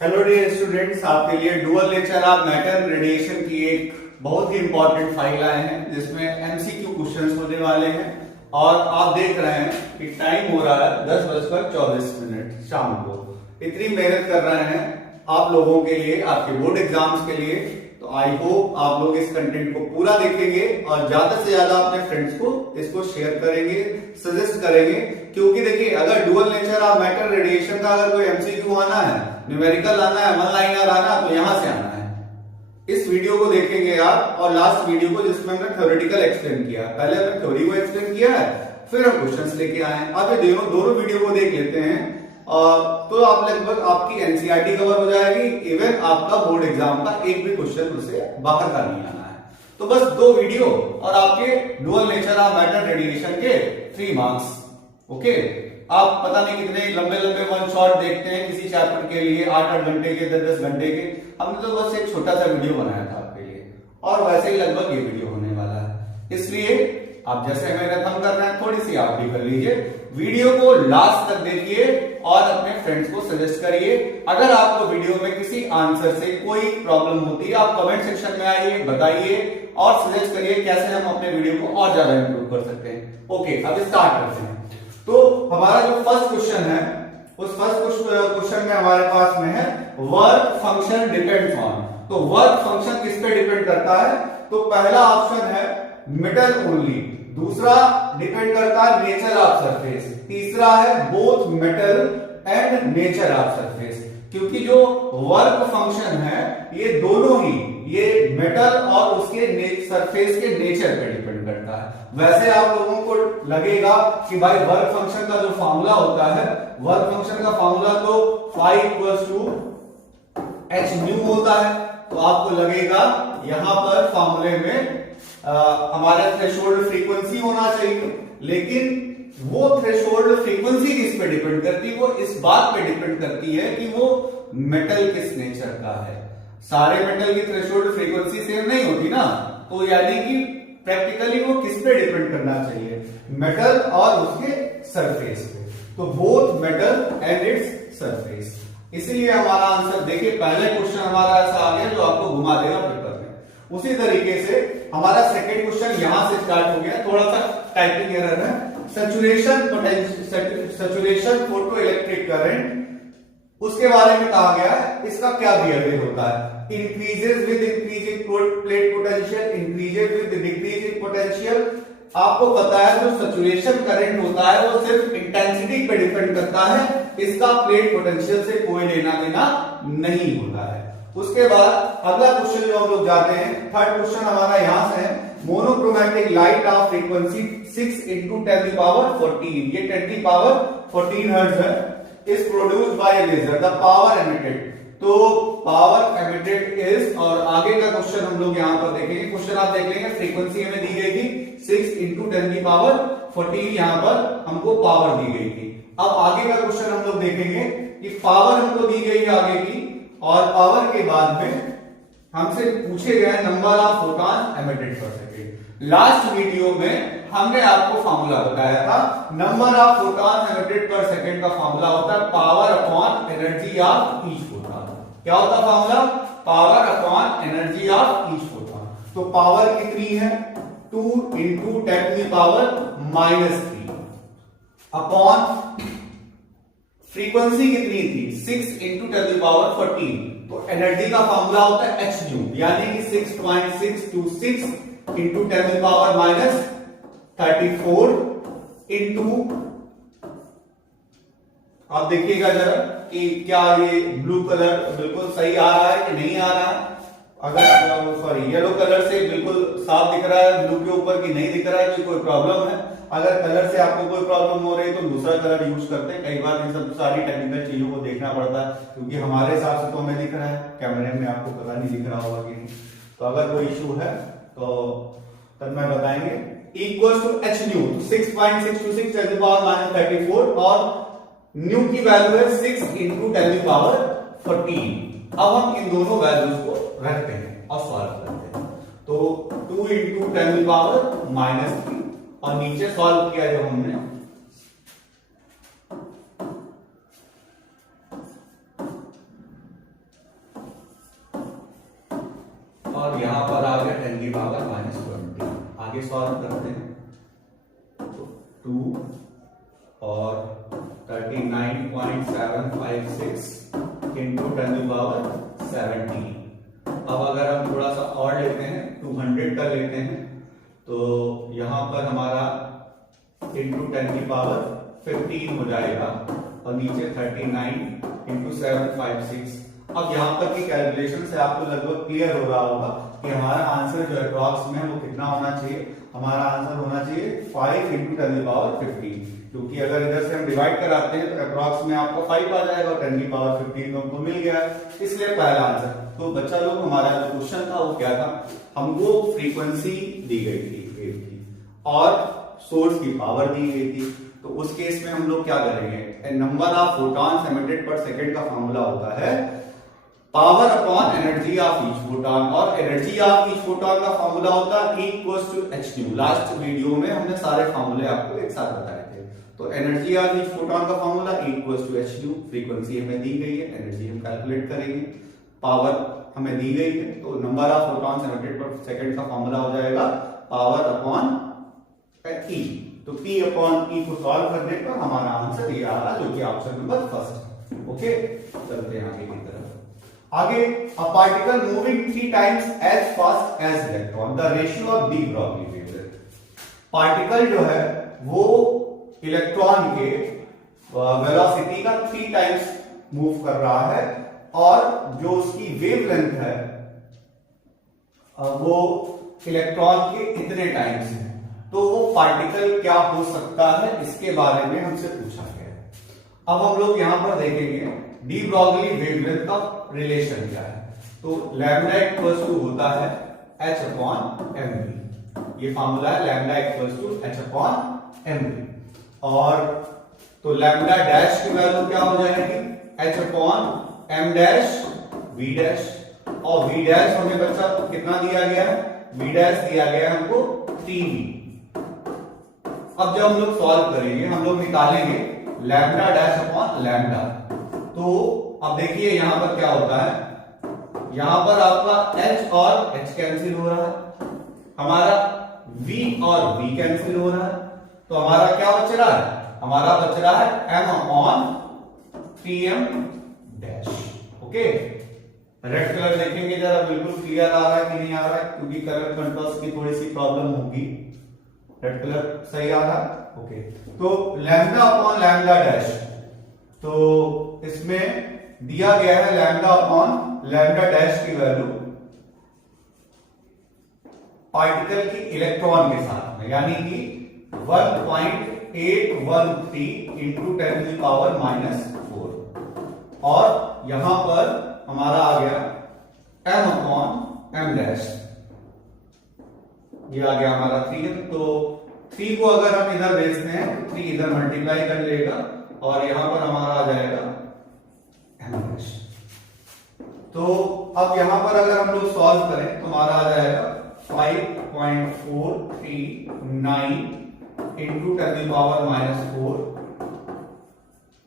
Hello dear students, आपके लिए dual nature of matter radiation की एक बहुत ही इंपॉर्टेंट फाइल आए हैं जिसमें एमसीक्यू क्वेश्चंस होने वाले हैं। और आप देख रहे हैं कि टाइम हो रहा है 10:24 शाम को। इतनी मेहनत कर रहे हैं आप लोगों के लिए, आपके बोर्ड एग्जाम्स के लिए। तो आई होप आप लोग इस कंटेंट को पूरा देखेंगे और ज्यादा से ज्यादा अपने फ्रेंड्स को इसको शेयर करेंगे, सजेस्ट करेंगे। क्योंकि देखिए, अगर dual nature of matter radiation का अगर कोई एमसीक्यू आना है, न्यूमेरिकल आना है, वन लाइनर आना, तो यहां से आना है। इस वीडियो को देखेंगे आप, और लास्ट वीडियो को जिसमें हमने थ्योरेटिकल एक्सप्लेन किया, पहले हमने थ्योरी को एक्सप्लेन किया है, फिर हम क्वेश्चंस लेके आए। अब ये दोनों वीडियो को देख लेते हैं तो आप लगभग आपकी एनसीईआरटी कवर हो जाएगी। इवन आपका बोर्ड एग्जाम का एक भी क्वेश्चन उससे बाहर का नहीं आना है। तो बस 2 वीडियो और आपके dual nature of matter radiation के 3 मार्क्स। ओके, आप पता नहीं कितने लंबे लंबे वन शॉट देखते हैं किसी चैप्टर के लिए, 8-8 घंटे के, 10-10 घंटे के। हमने तो बस एक छोटा सा वीडियो बनाया था आपके लिए, और वैसे ही लगभग ये वीडियो होने वाला है। इसलिए आप जैसे मेहनत हम कर रहे हैं, थोड़ी सी आप भी कर लीजिए। वीडियो को लास्ट तक देखिए और अपने फ्रेंड्स को सजेस्ट करिए। अगर आपको वीडियो में किसी आंसर से कोई प्रॉब्लम होती है, आप कमेंट सेक्शन में आइए, बताइए और सजेस्ट करिए कैसे हम अपने वीडियो को और ज्यादा इंप्रूव कर सकते हैं। ओके, अब स्टार्ट करते हैं। तो हमारा जो फर्स्ट क्वेश्चन है, उस फर्स्ट क्वेश्चन में हमारे पास में है वर्क फंक्शन डिपेंड्स ऑन। तो वर्क फंक्शन किस पे डिपेंड करता है? तो पहला ऑप्शन है मेटल ओनली, दूसरा डिपेंड करता है नेचर ऑफ सरफेस, तीसरा है both metal and nature of surface. क्योंकि जो वर्क फंक्शन है ये दोनों ही, ये मेटल और उसके सरफेस के नेचर पे डिपेंड करता है। वैसे आप लोगों को लगेगा कि भाई वर्क फंक्शन का जो फॉर्मूला होता है, वर्क फंक्शन का फॉर्मूला तो phi = h न्यू होता है। तो आपको लगेगा यहां पर फॉर्मूले में हमारा थ्रेशोल्ड फ्रीक्वेंसी होना चाहिए, लेकिन वो थ्रेशोल्ड फ्रीक्वेंसी किस पे डिपेंड करती है? वो इस बात पे डिपेंड करती है कि वो मेटल किस नेचर का है। सारे मेटल की थ्रेशोल्ड फ्रीक्वेंसी सेम नहीं होती ना, तो यानी कि प्रैक्टिकली वो किस पे डिपेंड करना चाहिए? मेटल और उसके सरफेस पे। तो both metal and its surface. इसलिए हमारा आंसर देखिए, पहले क्वेश्चन हमारा ऐसा आ गया जो आपको घुमा देगा पेपर में। उसी तरीके से हमारा सेकंड क्वेश्चन यहां से स्टार्ट हो गया, थोड़ा सा टाइपिंग एरर है। सैचुरेशन फोटो इलेक्ट्रिक करंट, उसके बारे में कहा गया है, इसका क्या बिहेवियर होता है? Increases with increasing plate potential, increases with decrease in potential. आपको पता है जो सैचुरेशन करंट होता है वो सिर्फ इंटेंसिटी पे डिपेंड करता है, इसका प्लेट पोटेंशियल से कोई लेना देना नहीं होता है। उसके बाद अगला क्वेश्चन जो हम लोग जाते हैं, थर्ड क्वेश्चन हमारा यहां से है, मोनोक्रोमैटिक लाइट ऑफ फ्रीक्वेंसी 6 × 10⁻14, ये 10⁻14 हर्ट्ज है, is produced by laser, the power emitted. तो पावर एमिटेड इज, और आगे का क्वेश्चन हम लोग यहां पर देखेंगे। क्वेश्चन आप देख लेंगे, फ्रीक्वेंसी हमें दी गई थी 6 × 10⁻14, यहां पर हमको पावर दी गई थी। अब आगे का क्वेश्चन हम लोग देखेंगे कि पावर हमको दी गई है आगे की, और पावर के बाद में हमसे पूछे गए नंबर ऑफ फोटॉन एमिटेड पर सेकेंड। लास्ट वीडियो में हमने आपको फॉर्मूला बताया था, नंबर ऑफ फोटॉन एमिटेड पर सेकेंड का फॉर्मूला होता है power upon energy of each photon. क्या होता है formula? Power upon energy of each photon. तो पावर कितनी है? 2 × 10⁻³ अपॉन फ्रीक्वेंसी कितनी थी? 6 × 10⁻14। तो एनर्जी का फॉर्मूला होता है h न्यू, यानी कि 6.626 × 10⁻34 इंटू, आप देखिएगा जरा कि क्या ये ब्लू कलर बिल्कुल सही आ रहा है कि नहीं आ रहा है। अगर सॉरी येलो कलर से बिल्कुल साफ दिख रहा है ब्लू के ऊपर कि नहीं दिख रहा है, कि कोई प्रॉब्लम है। अगर कलर से आपको कोई प्रॉब्लम हो रही है तो दूसरा कलर यूज करते हैं। कई बार इन सब सारी टेक्निकल चीजों को देखना पड़ता है, क्योंकि हमारे हिसाब से तो हमें दिख रहा है, कैमरे में आपको पता नहीं दिख रहा होगा कि नहीं। तो अगर कोई इश्यू है तो तब मैं बताएंगे। इक्वल टू h न्यू, 6.626 × 10⁻34, और न्यू की वैल्यू है 6 × 10⁻14। अब हम इन दोनों वैल्यूज को रखते हैं और सॉल्व करते हैं। तो 2 × 10⁻³ और नीचे सॉल्व किया जब हमने, और यहाँ पर आ गया 10 की पावर -20। आगे सॉल्व करते हैं। तो 2 और 39.756 इंटू 10 की पावर 17। अब अगर हम थोड़ा सा और लेते हैं, 200 कर लेते हैं, तो यहां पर हमारा इंटू 10 की पावर 15 हो जाएगा और नीचे 39 इंटू 756। अब यहां पर की कैलकुलेशन से आपको लगभग क्लियर हो रहा होगा कि हमारा आंसर जो अप्रॉक्स में वो कितना होना चाहिए। हमारा आंसर होना चाहिए 5 इंटू 10 की पावर 15, क्योंकि अगर इधर से हम डिवाइड कराते हैं तो अप्रॉक्स में आपको 5 आ जाएगा और 10 की पावर 15 तो हमको मिल गया, इसलिए पहला आंसर। तो बच्चा लोग हमारा जो क्वेश्चन था वो क्या था, हमको फ्रीक्वेंसी दी गई थी वेव की और सोर्स की पावर दी गई थी। तो उस केस में हम लोग क्या करेंगे, number of photons emitted per second का फॉर्मूला होता है power upon energy of each photon, और एनर्जी ऑफ ईच फोटॉन का फॉर्मूला होता है E equals to hν। Last video में हमने सारे फॉर्मूले आपको एक साथ बताए थे। तो एनर्जी ऑफ ईच फोटॉन का formula E equals to hν, frequency हमें दी गई है, एनर्जी हम कैलकुलेट करेंगे, पावर हमें दी गई है, तो number of photons emitted per second का फॉर्मूला हो जाएगा पावर अपॉन E। तो P अपॉन E को सॉल्व करने पर हमारा आंसर ये आ रहा, जो कि ऑप्शन नंबर फर्स्ट है। ओके, चलते हैं आगे की तरफ। आगे, a particle moving 3 times as fast as electron, the ratio of de Broglie wavelength। Particle जो है वो इलेक्ट्रॉन के वेलोसिटी का 3 टाइम्स मूव कर रहा है और जो उसकी वेवलेंथ है वो इलेक्ट्रॉन के इतने टाइम्स है। तो वो पार्टिकल क्या हो सकता है, इसके बारे में हमसे पूछा गया है। अब हम लोग यहां पर देखेंगे डी ब्रॉगली वेवलेंथ का रिलेशन क्या है। तो लैम्डा इक्वल्स टू होता है h अपॉन mv, ये फार्मूला है lambda equals to h upon mv। और तो लैम्डा डैश की वैल्यू क्या हो जाएगी h upon m dash v dash, और v डैश हमें बच्चा कितना दिया गया है, v डैश दिया गया है हमको 3v। अब जब हम लोग सॉल्व करेंगे हम लोग निकालेंगे लैम्डा डैश अपॉन लैम्डा। तो अब देखिए यहां पर क्या होता है, यहां पर आपका h और h कैंसिल हो रहा है, हमारा v और v कैंसिल हो रहा है, तो हमारा क्या बच रहा है, हमारा बच रहा है m upon 3m dash. Okay, red colour देखेंगे जरा, बिल्कुल क्लियर आ रहा है कि नहीं आ रहा है, क्योंकि कलर कंट्रास्ट की थोड़ी सी प्रॉब्लम होगी। रेड कलर सही आ रहा है। ओके, तो लैम्डा अपॉन लैम्डा डैश, तो इसमें दिया गया है लैम्डा अपॉन लैम्डा डैश की वैल्यू पार्टिकल की इलेक्ट्रॉन के साथ में, यानी कि 1.813 इंटू 10 की पावर -4, और यहां पर हमारा आ गया m अपॉन m डैश, ये आ गया हमारा 3m। तो 3 को अगर हम इधर भेजते हैं तो 3 इधर मल्टीप्लाई कर लेगा और यहां पर हमारा आ जाएगा m डैश। तो अब यहां पर अगर हम लोग सॉल्व करें तो हमारा आ जाएगा 5.439 इंटू 10 की power -4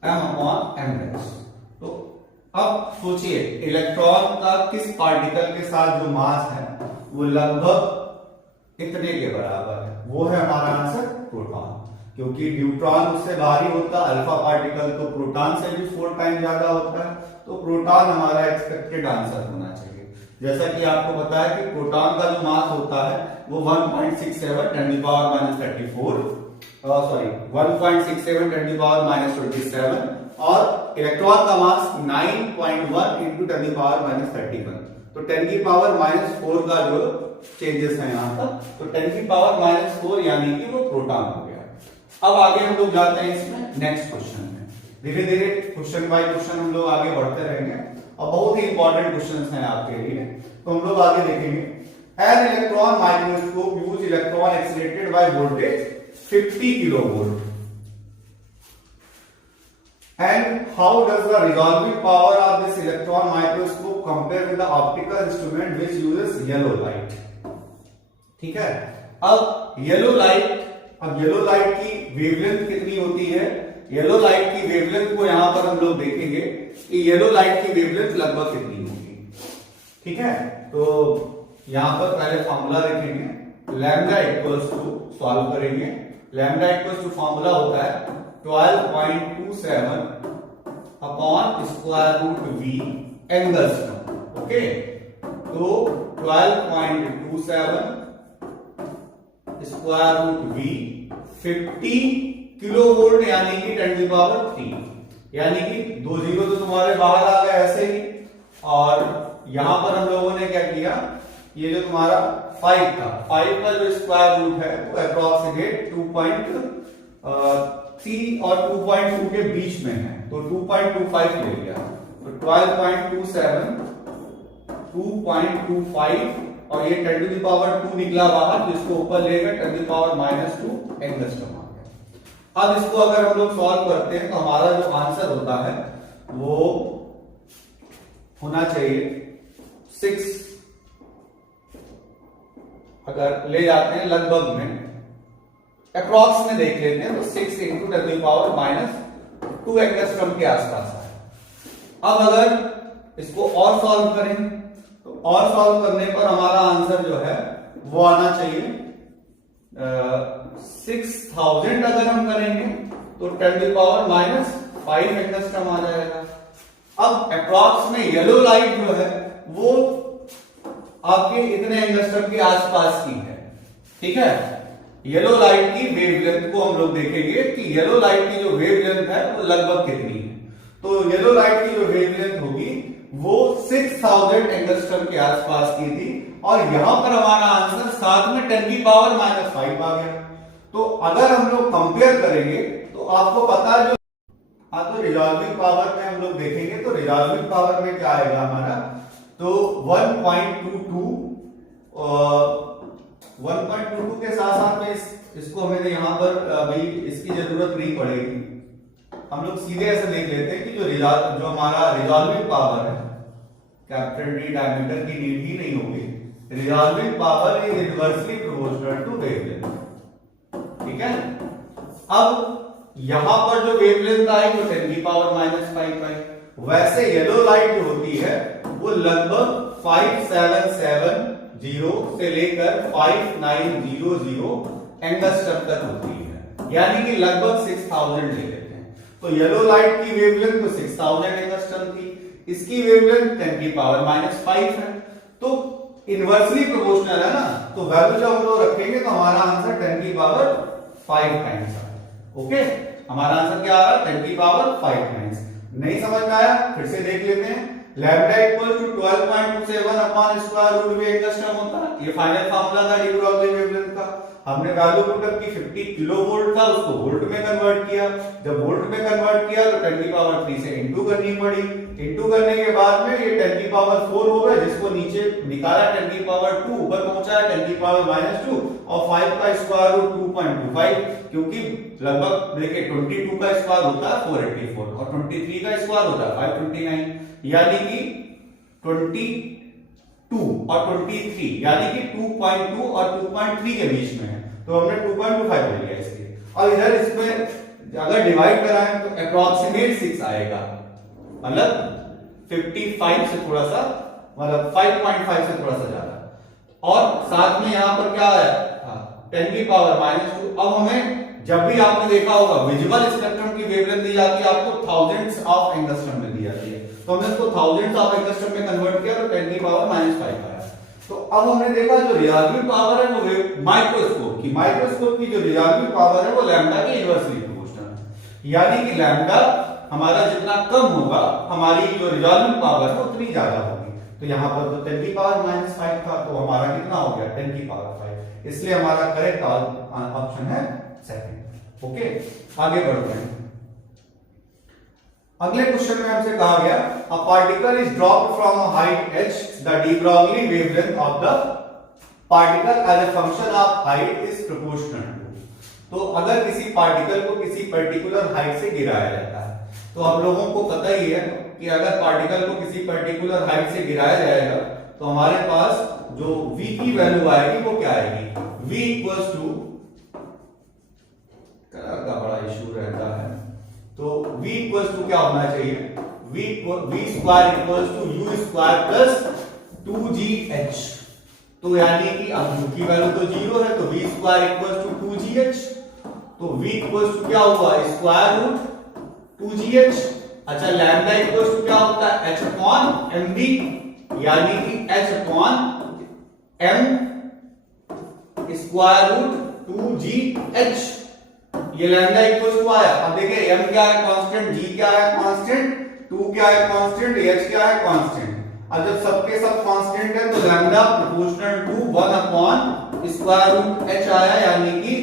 m upon m dash. तो अब सोचिए इलेक्ट्रॉन का किस पार्टिकल के साथ जो मास है वो लगभग इतने के बराबर है, वो है हमारा आंसर प्रोटॉन, क्योंकि न्यूट्रॉन उससे भारी होता है, अल्फा पार्टिकल तो प्रोटॉन से भी 4 टाइम ज्यादा होता है, तो प्रोटॉन हमारा एक्सपेक्टेड आंसर होना चाहिए। जैसा कि आपको पता है कि प्रोटॉन का जो मास होता है वो 1.67 10 की पावर -34 सॉरी 1.67 10 की पावर -27, और इलेक्ट्रॉन का मास 9.1 इंटू 10 की पावर -31। तो 10 की पावर -4 का जो चेंजेस है यहां पर, तो 10 की पावर -4 यानी कि वो प्रोटॉन हो गया। अब आगे हम लोग जाते हैं इसमें नेक्स्ट क्वेश्चन में, धीरे धीरे क्वेश्चन बाय क्वेश्चन हम लोग आगे बढ़ते रहेंगे और बहुत ही इंपॉर्टेंट क्वेश्चंस हैं आपके लिए। तो हम लोग आगे देखेंगे an electron microscope use electron accelerated by voltage 50 kilovolt and how does the resolving power of this electron microscope compare with the optical instrument which uses yellow light। ठीक है, अब येलो लाइट की वेवलेंथ कितनी होती है, yellow light की wavelength को यहां पर हम लोग देखेंगे कि येलो लाइट की वेवलेंथ लगभग कितनी होगी। ठीक है, तो यहां पर पहले फॉर्मूला लिखेंगे, लैम्डा इक्वल्स टू, सॉल्व करेंगे, लैम्डा इक्वल्स टू फॉर्मूला होता है 12.27 upon square root V angstrom. Okay, तो 12.27 square root V 50 kilo volt यानी कि 10⁻3, यानी कि 2 जीरो तो तुम्हारे बाहर आ गए ऐसे ही। और यहां पर हम लोगों ने क्या किया, ये जो तुम्हारा 5 था, 5 का जो स्क्वायर रूट है वो अप्रोक्सीमेट 2.3 और 2.2 के बीच में है, तो 2.25 ले लिया। तो 12.27 2.25 और ये 10⁻2 निकला बाहर, जिसको ऊपर ले गए 10⁻⁻2 एंगस्ट्रॉम आ गया। अब इसको अगर हम लोग सॉल्व करते हैं तो हमारा जो आंसर होता है वो होना चाहिए 6, अगर ले जाते हैं लगभग में, अप्रॉक्स में देख लेते हैं तो 6 इंटू 10⁻⁻2 एंगस्ट्रॉम के आसपास है। अब अगर इसको और सॉल्व करें तो और सॉल्व करने पर हमारा आंसर जो है वो आना चाहिए 6000। अगर हम करेंगे तो 10⁻⁵ एंगस्ट्रॉम आ जाएगा। अब अप्रॉक्स में येलो लाइट जो है वो आपके इतने एंगस्ट्रॉम के आसपास की है, ठीक है। येलो लाइट की वेवलेंथ को हम लोग देखेंगे कि येलो लाइट की जो वेवलेंथ है वो लगभग कितनी है। तो येलो लाइट की जो वेवलेंथ होगी वो 6000 एंगस्ट्रॉम के आसपास की थी, और यहां पर हमारा आंसर साथ में 10⁻⁵ आ गया। तो अगर हम लोग कंपेयर करेंगे तो आपको पता है, जो तो रिजॉल्विंग पावर में हम लोग देखेंगे तो रिजॉल्विंग पावर में क्या आएगा हमारा, तो 1.22 के साथ साथ में इसको हमें यहां पर अभी इसकी जरूरत नहीं पड़ेगी, हम लोग सीधे ऐसे देख लेते हैं कि जो हमारा रिजॉल्विंग पावर है, कैपिटल डी डायमीटर की नीड ही नहीं होगी, resolving power is inversely proportional to wavelength, ठीक है। अब यहां पर जो वेवलेंथ आई वो 10⁻⁵ आई, वैसे येलो लाइट जो होती है वो लगभग 5770 से लेकर 5900 एंगस्ट्रॉम तक होती है, यानी कि लगभग 6000 ले लेते हैं। तो येलो लाइट की वेवलेंथ तो 6000 एंगस्ट्रॉम थी, इसकी वेवलेंथ 10⁻⁵ है, तो इनवर्सली प्रोपोर्शनल है ना, तो वैल्यू जब हम लोग रखेंगे तो हमारा आंसर 10⁵ टाइम्स है। ओके, हमारा आंसर क्या आ रहा है, 10⁵ टाइम्स। नहीं समझ में आया, फिर से देख लेते हैं। Lambda equal to 12.27 upon square root V angstrom होता है, ये फाइनल फार्मूला था डी ब्रॉगली वेवलेंथ का। हमने वैल्यू पुट अप की 50 किलो वोल्ट था, उसको वोल्ट में कन्वर्ट किया, जब वोल्ट में कन्वर्ट किया तो 10⁻3 से इंटू करनी पड़ी, इंटू करने के बाद में ये 10⁻4 हो गया, जिसको नीचे निकाला 10⁻2, ऊपर पहुंचा 10⁻⁻2 और 5 का स्क्वायर रूट 2.25, क्योंकि लगभग देखिए 22 का स्क्वायर होता है 484 और 23 का स्क्वायर होता है 529, यानी कि 22 और 23 यानी कि 2.2 और 2.3 के बीच में है, तो हमने 2.25 ले लिया इसलिए। और इधर इसमें अगर डिवाइड कराएं तो अप्रोक्सीमेट 6 आएगा, मतलब 55 से थोड़ा सा, मतलब 5.5 से थोड़ा सा ज्यादा, और साथ में यहां पर क्या है 10⁻⁻2। अब हमें जब भी आपने देखा होगा विजुअल स्पेक्ट्रम की वेवलेंथ दी जाती है आपको थाउजेंड्स ऑफ एंगस्ट्रॉम में दी जाती है, तो हमने इसको थाउजेंड्स ऑफ एंगस्ट्रॉम में कन्वर्ट किया तो 10⁻⁵ आया। तो अब हमने देखा जो रिजॉल्विंग पावर है वो माइक्रोस्कोप की जो रिजॉल्विंग पावर है वो लैम्डा के इनवर्सली प्रोपोर्शनल है, यानी कि लैम्डा हमारा जितना कम होगा हमारी जो रिजॉल्विंग पावर है उतनी ज्यादा होगी। तो यहां पर तो 10⁻⁵ था, तो हमारा कितना हो गया 10⁻⁵, इसलिए हमारा करेक्ट ऑप्शन है सेकंड। ओके, आगे बढ़ते हैं। अगले क्वेश्चन में हमसे कहा गया a particle is dropped from a height h, the de Broglie wavelength of the particle as a function of height is proportional to. तो अगर किसी पार्टिकल को किसी पर्टिकुलर हाइट से गिराया जाता है, तो हम लोगों को पता ही है कि अगर पार्टिकल को किसी पर्टिकुलर हाइट से गिराया जाएगा तो हमारे पास जो v की वैल्यू आएगी वो क्या आएगी, v इक्वल्स टू, कलर का बड़ा इशू रहता है, तो v इक्वल्स टू क्या होना चाहिए, v square equals to u square plus 2gh। तो यानी कि अब u की वैल्यू तो 0 है, तो v square equals to 2gh, तो v इक्वल्स टू क्या हुआ, स्क्वायर रूट 2gh। अच्छा, लैम्डा इक्वल्स टू क्या होता है, h अपॉन mv, यानी कि h upon m square root 2gh। ये लैम्डा इक्वल्स टू आया। अब देखिए m क्या है कांस्टेंट, g क्या है कांस्टेंट, 2 क्या है कांस्टेंट, h क्या है कांस्टेंट। अब जब सबके सब कांस्टेंट है तो lambda proportional to 1 upon square root h आया, यानी कि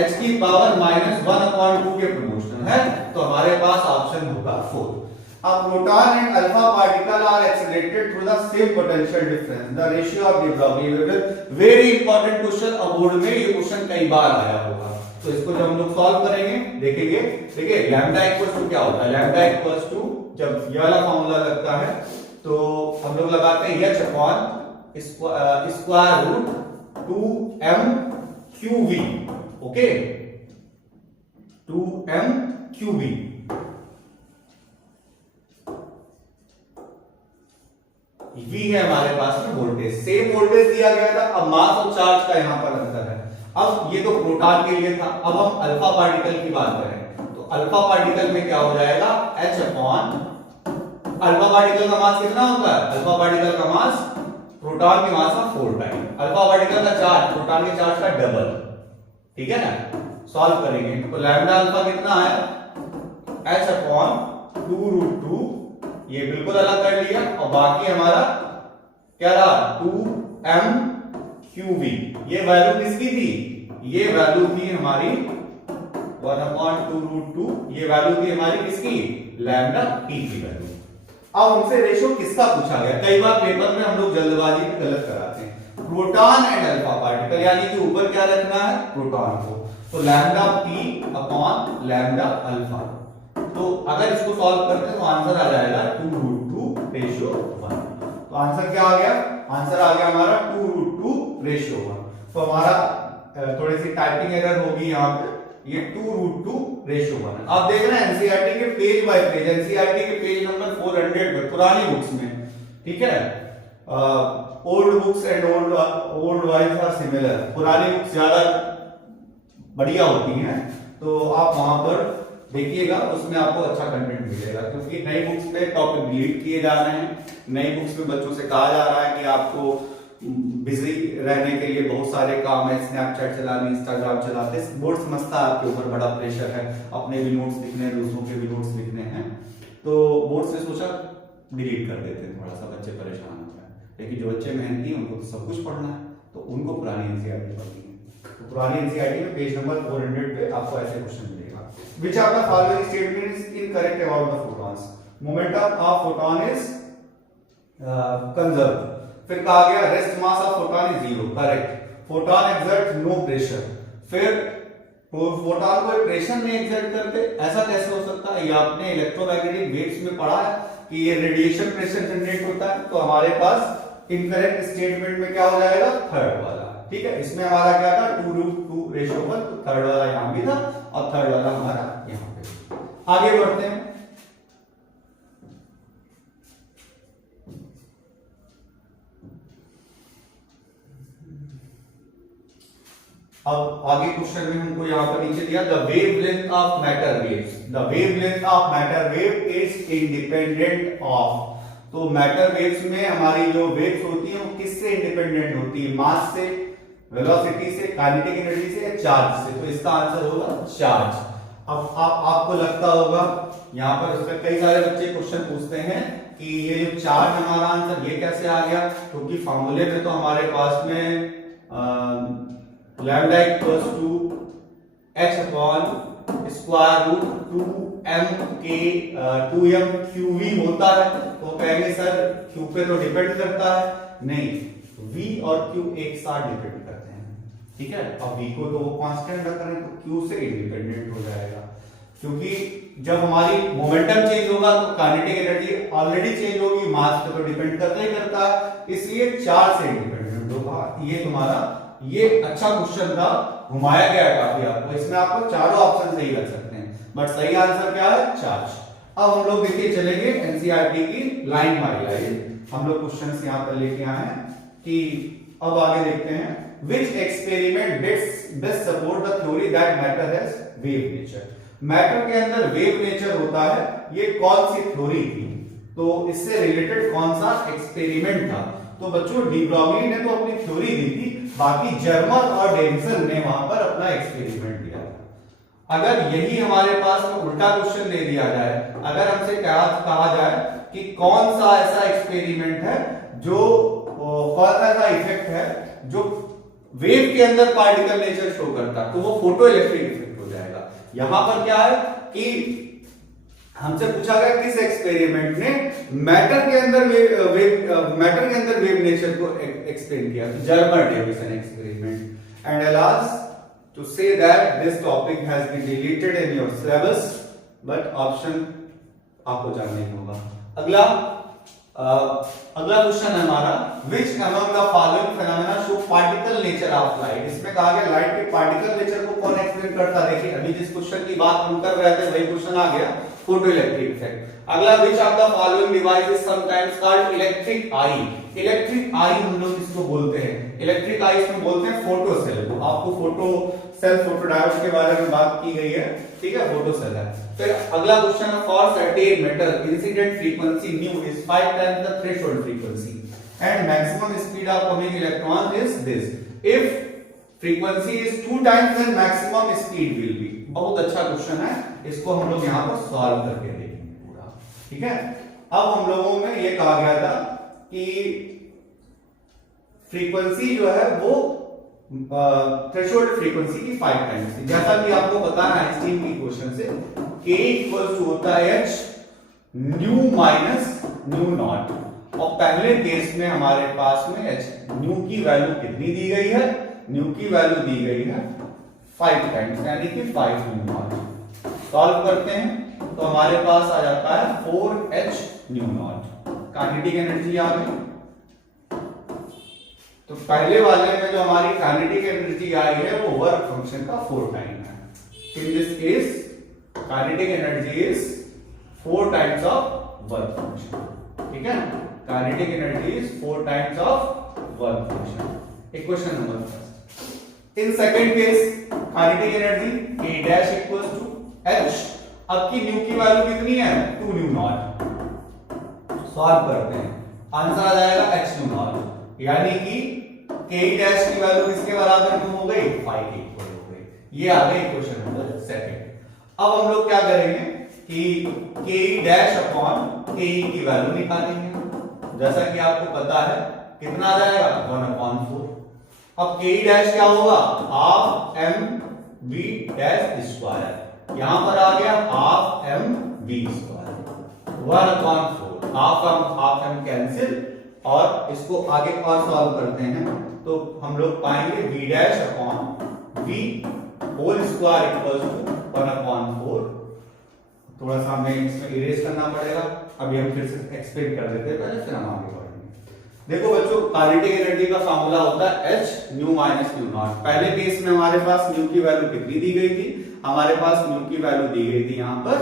h की पावर -1 अपॉन 2 के प्रोपोर्शनल है, तो हमारे पास ऑप्शन होगा 4। अब proton and alpha particle are accelerated through the same potential difference, the ratio of de Broglie wavelength. Very important question, अब बोर्ड में ये क्वेश्चन कई बार आया होगा, तो इसको जब हम लोग सॉल्व करेंगे देखेंगे। देखिए लैम्डा इक्वल्स टू क्या होता है, लैम्डा इक्वल्स टू जब ये वाला फॉर्मूला लगता है तो हम लोग लगाते हैं h upon square root 2m/qv, okay, 2m/qv। v है हमारे पास में वोल्टेज, सेम वोल्टेज दिया गया था। अब मास और चार्ज का यहां पर अंतर है। अब ये तो प्रोटॉन के लिए था, अब हम अल्फा पार्टिकल की बात करें तो अल्फा पार्टिकल में क्या हो जाएगा, h अपॉन अल्फा पार्टिकल का मास कितना होता है, अल्फा पार्टिकल का मास प्रोटॉन के मास का 4 टाइम, अल्फा पार्टिकल का चार्ज प्रोटॉन के चार्ज का डबल, ठीक है ना। सॉल्व करेंगे तो लैम्डा अल्फा कितना है, h अपॉन 2√2, ये बिल्कुल अलग कर लिया, और बाकी हमारा क्या रहा 2m/qv। ये वैल्यू किसकी थी, ये वैल्यू थी हमारी 1/2√2, ये वैल्यू थी हमारी किसकी, लैम्डा t की वैल्यू। अब हमसे रेशियो किसका पूछा गया, कई बार पेपर में हम लोग जल्दबाजी में गलत कराते हैं। प्रोटॉन एंड अल्फा पार्टिकल, यानी कि ऊपर क्या रखना है, प्रोटॉन को, तो lambda t upon lambda alpha. तो अगर इसको सॉल्व करते हैं तो आंसर आ जाएगा 2√2:1। तो आंसर क्या आ गया, आंसर आ गया हमारा 2√2:1। तो हमारा थोड़ी सी टाइपिंग एरर होगी यहाँ पे, ये 2√2:1। आप देख रहे हैं एनसीईआरटी के पेज बाय पेज, एनसीईआरटी के पेज नंबर 400 में पुरानी बुक्स में, ठीक है, old books and old wise are similar, पुरानी बुक्स ज्यादा बढ़िया होती हैं, तो आप वहां पर देखिएगा, उसमें आपको अच्छा कंटेंट मिलेगा। क्योंकि नई बुक्स में टॉपिक डिलीट किए जा रहे हैं, नई बुक्स में बच्चों से कहा जा रहा है कि आपको बिजी रहने के लिए बहुत सारे काम है, स्नैपचैट चलाने, इंस्टाग्राम चलाते, बोर्ड समझता है आपके ऊपर बड़ा प्रेशर है, अपने भी नोट्स लिखने हैं, दूसरों के भी नोट्स लिखने हैं, तो बोर्ड से सोचा डिलीट कर देते हैं, थोड़ा सा बच्चे परेशान हो जाए। लेकिन जो बच्चे मेहनती हैं उनको तो सब कुछ पढ़ना है, तो उनको पुरानी एनसीईआरटी पढ़नी है। तो पुरानी एनसीईआरटी में पेज नंबर 400 पे आपको ऐसे क्वेश्चन मिलेगा, which of the following statement is incorrect about the photons, momentum of photon is conserved। फिर कहा गया rest mass of photon is 0, correct, photon exert no pressure. फिर फोटॉन कोई प्रेशर नहीं एक्सर्ट करते, ऐसा कैसे हो सकता है, ये आपने इलेक्ट्रोमैग्नेटिक वेव्स में पढ़ा है कि ये रेडिएशन प्रेशर जनरेट होता है। तो हमारे पास इनकरेक्ट स्टेटमेंट में क्या हो जाएगा, थर्ड वाला, ठीक है। इसमें हमारा क्या था 2√2:1, तो थर्ड वाला यहां भी था और थर्ड वाला हमारा यहां पे। आगे बढ़ते हैं, अब आगे क्वेश्चन में हमको यहां पर नीचे दिया the wavelength of matter waves, the wavelength of matter wave is independent of. तो मैटर वेव्स में हमारी जो वेव्स होती हैं वो किससे इंडिपेंडेंट होती है, मास से, वेलोसिटी से, काइनेटिक एनर्जी से, या चार्ज से। तो इसका आंसर होगा चार्ज। अब आपको लगता होगा यहाँ पर इसमें कई सारे बच्चे क्वेश्चन पूछते हैं कि ये जो चार्ज हमारा आंसर ये कैसे आ गया, क्योंकि फॉर्मूले में तो हमारे पास में lambda equals to h upon square root 2m/qv होता है। तो कहेंगे सर q पे तो डिपेंड करता है, नहीं, v और q एक साथ डिपेंड करते हैं, ठीक है। अब v को तो वो कांस्टेंट रख रहे हैं, तो q से इंडिपेंडेंट हो जाएगा, क्योंकि जब हमारी मोमेंटम चेंज होगा तो काइनेटिक एनर्जी ऑलरेडी चेंज होगी, मास पे तो डिपेंड करता ही करता है, इसलिए चार्ज से इंडिपेंडेंट होगा। ये तुम्हारा ये अच्छा क्वेश्चन था, घुमाया गया काफी आपको, इसमें आपको चारों ऑप्शन सही लग सकते हैं, बट सही आंसर क्या है, चार्ज। अब हम लोग देखिए चलेंगे एनसीईआरटी की लाइन बाय लाइन, हम लोग क्वेश्चंस यहां पर लेके आए हैं कि अब आगे देखते हैं, which experiment best support the theory that matter has wave nature। Matter के अंदर वेव नेचर होता है, ये कौन सी थ्योरी थी, तो इससे रिलेटेड कौन सा एक्सपेरिमेंट था। तो बच्चों डी ब्रॉगली ने तो अपनी थ्योरी दी थी, बाकी जर्मर और डेविसन ने वहां पर अपना एक्सपेरिमेंट दिया था। अगर यही हमारे पास में उल्टा क्वेश्चन दे दिया जाए, अगर हमसे कहा जाए कि कौन सा ऐसा एक्सपेरिमेंट है जो कौन सा ऐसा इफेक्ट है जो वेव के अंदर पार्टिकल नेचर शो करता है, तो वो फोटो इलेक्ट्रिक इफेक्ट हो जाएगा। यहां पर क्या है कि हमसे पूछा गया किस एक्सपेरिमेंट ने मैटर के अंदर वेव नेचर को एक्सप्लेन किया, तो Germer Davisson experiment. And alas to say that this topic has been deleted in your syllabus, but option आपको जानना ही होगा। अगला क्वेश्चन है हमारा, which among the following phenomena show particle nature of light। इसमें कहा गया लाइट के पार्टिकल नेचर को कौन एक्सप्लेन करता है। देखिए अभी जिस क्वेश्चन की बात हम कर रहे थे वही क्वेश्चन आ गया, फोटो इलेक्ट्रिक इफेक्ट। अगला, which of the following device is sometimes called electric eye। Electric eye हम लोग इसको बोलते हैं, इलेक्ट्रिक आई इसमें बोलते हैं फोटो सेल। आपको फोटो सेल, फोटो डायोड के बारे में बात की गई है, ठीक है, फोटो सेल है। फिर अगला क्वेश्चन है, for certain metal incident frequency nu is 5 times the threshold frequency and maximum speed of coming electron is this. If frequency is 2 times then maximum speed will be. बहुत अच्छा question है, इसको हम लोग यहां पर सॉल्व करके देखेंगे पूरा, ठीक है। अब हम लोगों में ये कहा गया था कि फ्रीक्वेंसी जो है वो थ्रेशोल्ड फ्रीक्वेंसी की 5 टाइम्स थी। जैसा कि आपको पता है आइंस्टीन की क्वेश्चन से, k इक्वल्स टू होता है h new minus new not. और पहले केस में हमारे पास में h न्यू की वैल्यू कितनी दी गई है, न्यू की वैल्यू दी गई है 5 टाइम्स, यानी कि 5 न्यू नॉट। सॉल्व करते हैं तो हमारे पास आ जाता है 4h nu naught. Kinetic energy आ गई, तो पहले वाले में जो हमारी काइनेटिक एनर्जी आई है वो वर्क फंक्शन का 4 टाइम है। In this case kinetic energy is 4 times of work function, ठीक है। Kinetic energy is 4 times of work function. Equation number first. In second case kinetic energy k dash equals to h। अब की new की value कितनी है, 2 new not. Solve करते हैं, answer आ जाएगा h न्यू नॉट, यानी कि k डैश की वैल्यू किसके बराबर क्यों हो गई, 5 के इक्वल हो गई। ये आ गई क्वेश्चन नंबर सेकंड। अब हम लोग क्या करेंगे कि k डैश अपॉन k की वैल्यू निकालेंगे। जैसा कि आपको पता है कितना आ जाएगा, 1/4। अब k डैश क्या होगा, half m v dash square. यहां पर आ गया half m v square 1/4। Half m cancel, और इसको आगे और सॉल्व करते हैं तो हम लोग पाएंगे v dash upon v whole square equals to 1/4। थोड़ा सा हमें इसमें इरेज करना पड़ेगा, अभी हम फिर से एक्सप्लेन कर देते हैं पहले, फिर हम आगे बढ़ेंगे। देखो बच्चों, काइनेटिक एनर्जी का फार्मूला होता है h new minus new not. पहले केस में हमारे पास न्यू की वैल्यू कितनी दी गई थी, हमारे पास न्यू की वैल्यू दी गई थी यहां पर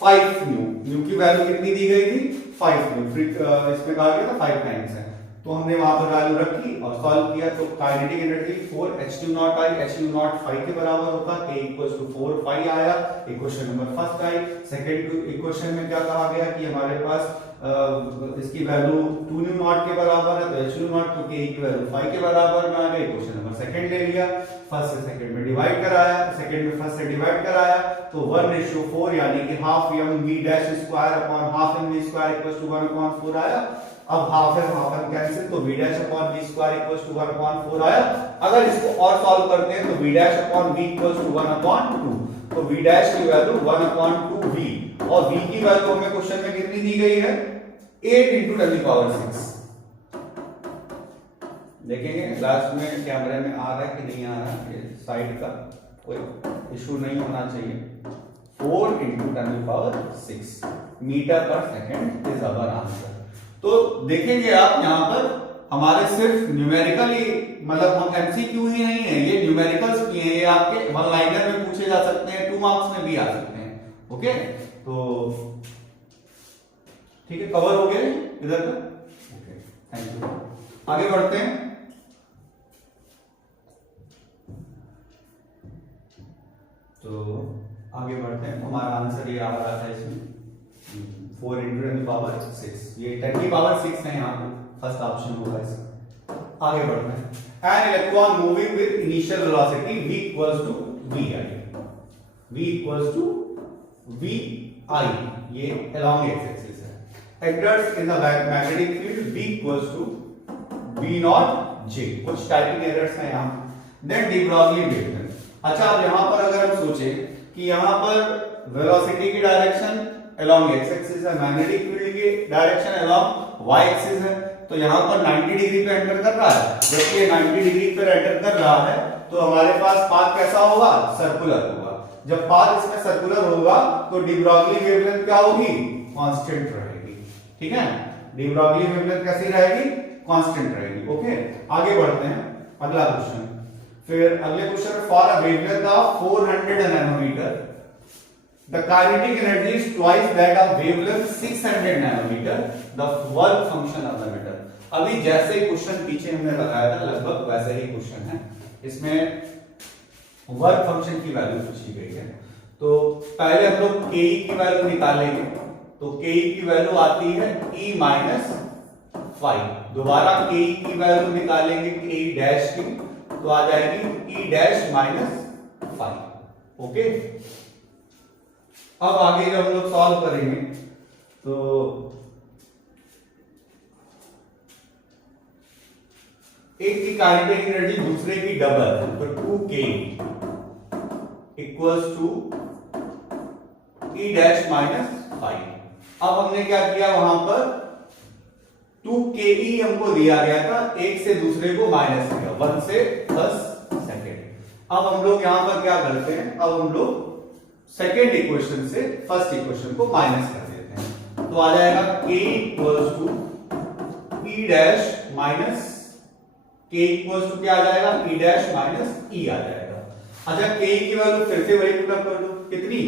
5 न्यू। न्यू की वैल्यू कितनी दी गई थी, 5 न्यू। इसमें कहा गया था 5 टाइम्स है, तो हमने वहां पर वैल्यू रखी और सॉल्व किया, तो kinetic energy 4h nu not I. h new not 5 के बराबर होता, k इक्वल्स टू 4 5 आया। इक्वेशन नंबर फर्स्ट आई। सेकंड इक्वेशन में क्या कहा गया कि हमारे पास इसकी वैल्यू 2 न्यू नॉट के बराबर है, तो h न्यू नॉट को k की वैल्यू 5 के बराबर में आ गई। क्वेश्चन नंबर सेकंड ले लिया, फर्स्ट से सेकंड में डिवाइड कराया, सेकंड में फर्स्ट से डिवाइड कराया, तो 1:4 यानी कि half m v dash square upon half m v square equals to 1/4 आया। अब हाफ m कैंसिल, तो v dash upon v square equals to 1/4 आया। अगर इसको और सॉल्व करते हैं तो v dash upon v equals to 1/2, तो v डैश की वैल्यू 1/2v, और v की वैल्यू हमें क्वेश्चन में कितनी दी गई है, 8 × 10⁶। देखेंगे लास्ट में कैमरे में आ रहा है कि नहीं आ रहा है, साइड का कोई इशू नहीं होना चाहिए। 4 × 10⁶ मीटर पर सेकंड इज अवर आंसर। तो देखेंगे आप यहां पर हमारे सिर्फ न्यूमेरिकली, मतलब हम एमसीक्यू ही नहीं है, ये न्यूमेरिकल्स भी हैं, ये आपके वन लाइनर में पूछे जा सकते हैं, 2 मार्क्स में भी आ सकते हैं। ओके, तो ठीक है, कवर हो गया इधर का। Okay, thank you. आगे बढ़ते हैं। तो आगे बढ़ते हैं, हमारा आंसर ये आ रहा था इसमें 4 × 10⁶, ये 10⁶ है यहाँ पे, फर्स्ट ऑप्शन होगा इसका। आगे बढ़ते हैं। An electron moving with initial velocity v equals to vi, ये along x axis है, exerts in the magnetic field v equals to v0j, कुछ टाइपिंग एरर्स हैं यहाँ। Then de Broglie wavelength. अच्छा, अब यहाँ पर अगर हम सोचें कि यहाँ पर वेलोसिटी की डायरेक्शन along x एक्सिस है, मैग्नेटिक फील्ड की डायरेक्शन along y एक्सिस है, तो यहाँ पर 90 डिग्री पे एंटर कर रहा है। जब ये 90 डिग्री पे एंटर कर रहा है तो हमारे पास पाथ कैसा होगा? सर्कुलर होगा। जब पाथ इसमें सर्कुलर होगा तो डी ब्रॉगली वेवलेंथ क्या होगी? कांस्टेंट रहेगी। ठीक है, डी ब्रॉगली वेवलेंथ कैसी रहेगी? कांस्टेंट रहेगी। ओके, आगे बढ़ते हैं, अगला क्वेश्चन। फिर अगले question, for a wavelength of 400 nanometre the kinetic energy is twice that of wavelength 600 nanometer, the work function of the matter। अभी जैसे क्वेश्चन पीछे हमने लगाया था लगभग वैसे ही क्वेश्चन है, इसमें वर्क फंक्शन की वैल्यू पूछी गई है। तो पहले हम लोग ke की वैल्यू निकालेंगे, तो ke की वैल्यू आती है e माइनस 5। दोबारा ke की वैल्यू निकालेंगे ke डैश की, तो आ जाएगी e डैश माइनस 5। ओके, अब आगे जब हम लोग सॉल्व करेंगे तो एक की काइनेटिक एनर्जी दूसरे की डबल है, तो 2k equals to e dash minus 5। अब हमने क्या किया, वहां पर 2ke हमको दिया गया था, एक से दूसरे को माइनस किया, 1 से 10 सेकेंड। अब हम लोग यहां पर क्या करते हैं, अब हम लोग सेकेंड इक्वेशन से फर्स्ट इक्वेशन को माइनस कर देते हैं, तो आ जाएगा k equals to e dash minus k equals to क्या आ जाएगा? e डैश माइनस e आ जाएगा। अच्छा, k की वैल्यू फिर से वही पुट अप कर दो, कितनी?